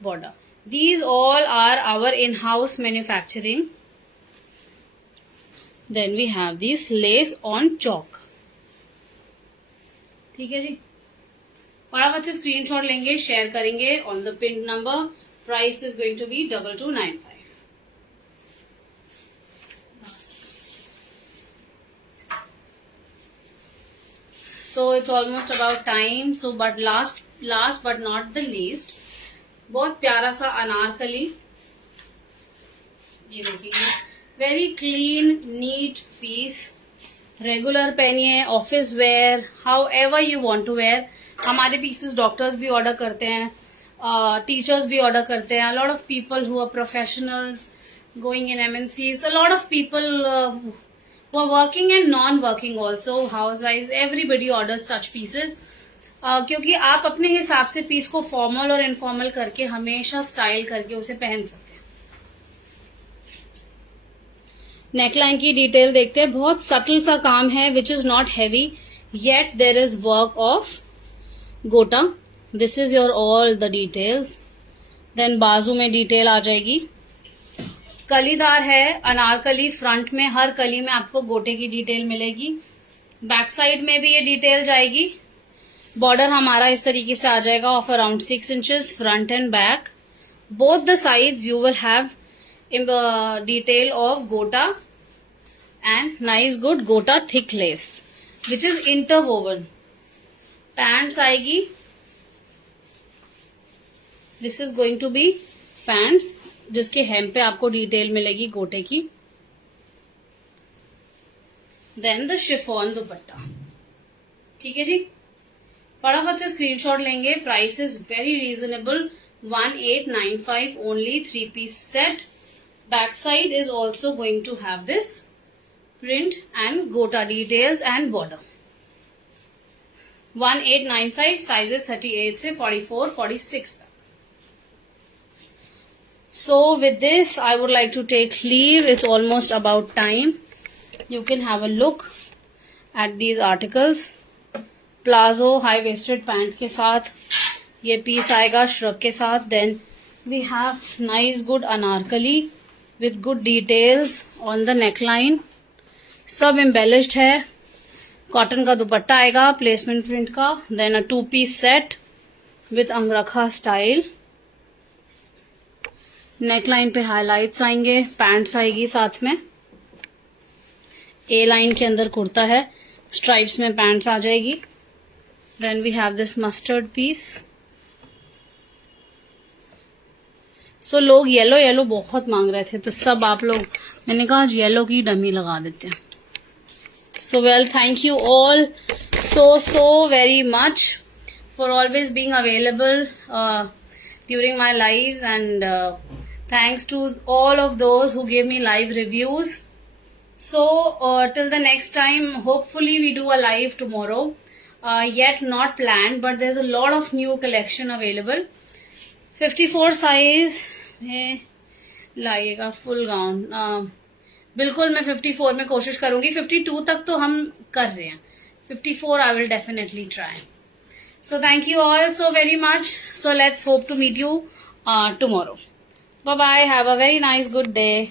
border. These all are our in-house manufacturing. Then we have these lace on chalk. ठीक है जी, फटाफट से स्क्रीनशॉट लेंगे, शेयर करेंगे on the pin number. Price is going to be 2295. So it's almost about time. So but last but not the least, बहुत प्यारा सा अनारकली, ये देखिए, very clean neat piece. Regular पहनिए, office wear, however you want to wear. हमारे pieces doctors भी order करते हैं, टीचर्स भी ऑर्डर करते हैं. Lot of people who are professionals going in MNCs, a lot of people who are working and non-working also, housewives, everybody orders such pieces. क्योंकि आप अपने हिसाब से पीस को फॉर्मल और इनफॉर्मल करके हमेशा स्टाइल करके उसे पहन सकते हैं. नेकलाइन की डिटेल देखते हैं. बहुत सटल सा काम है, which is not heavy, yet there is work of gota. This is your all the details. Then बाजू में डिटेल आ जाएगी. कलीदार है अनारकली. फ्रंट में हर कली में आपको गोटे की डिटेल मिलेगी. बैक साइड में भी ये डिटेल जाएगी. बॉर्डर हमारा इस तरीके से आ जाएगा of around 6 inches front and back. Both the sides you will have detail of gota and nice good gota thick lace which is interwoven. Pants आएगी. This is going to be pants जिसके hem पे आपको detail मिलेगी गोटे की. Then the chiffon दुपट्टा. ठीक है जी, फटाफट से स्क्रीनशॉट लेंगे. Price is very reasonable, 1895 only, 3-piece set. Back side is also going to have this print and gota details and border. 1895, sizes 38 से 44, 46 तक. So with this I would like to take leave. It's almost about time. You can have a look at these articles. Plazo high waisted pant के साथ ये piece आएगा shrug के साथ. Then we have nice good anarkali with good details on the neckline. सब embellished है. Cotton का दुपट्टा आएगा प्लेसमेंट प्रिंट का. Then a 2-piece set with angrakha style. Neckline पे हाईलाइट्स आएंगे. पैंट्स आएगी साथ में. ए लाइन के अंदर कुर्ता है, स्ट्राइप्स में पैंट्स आ जाएगी. Then we have this mustard piece. So लोग येलो येलो बहुत मांग रहे थे, तो सब आप लोग, मैंने कहा आज येलो की डमी लगा देते हैं. So well, thank you all so very much for always being available during my lives, and thanks to all of those who gave me live reviews. So till the next time, hopefully we do a live tomorrow. Yet not planned, but there's a lot of new collection available. 54 size में लाइएगा full gown. बिल्कुल मैं 54 में कोशिश करूंगी. 52 तक तो हम कर रहे हैं. 54 I will definitely try. So thank you all so very much. So let's hope to meet you tomorrow. Bye bye. Have a very nice good day.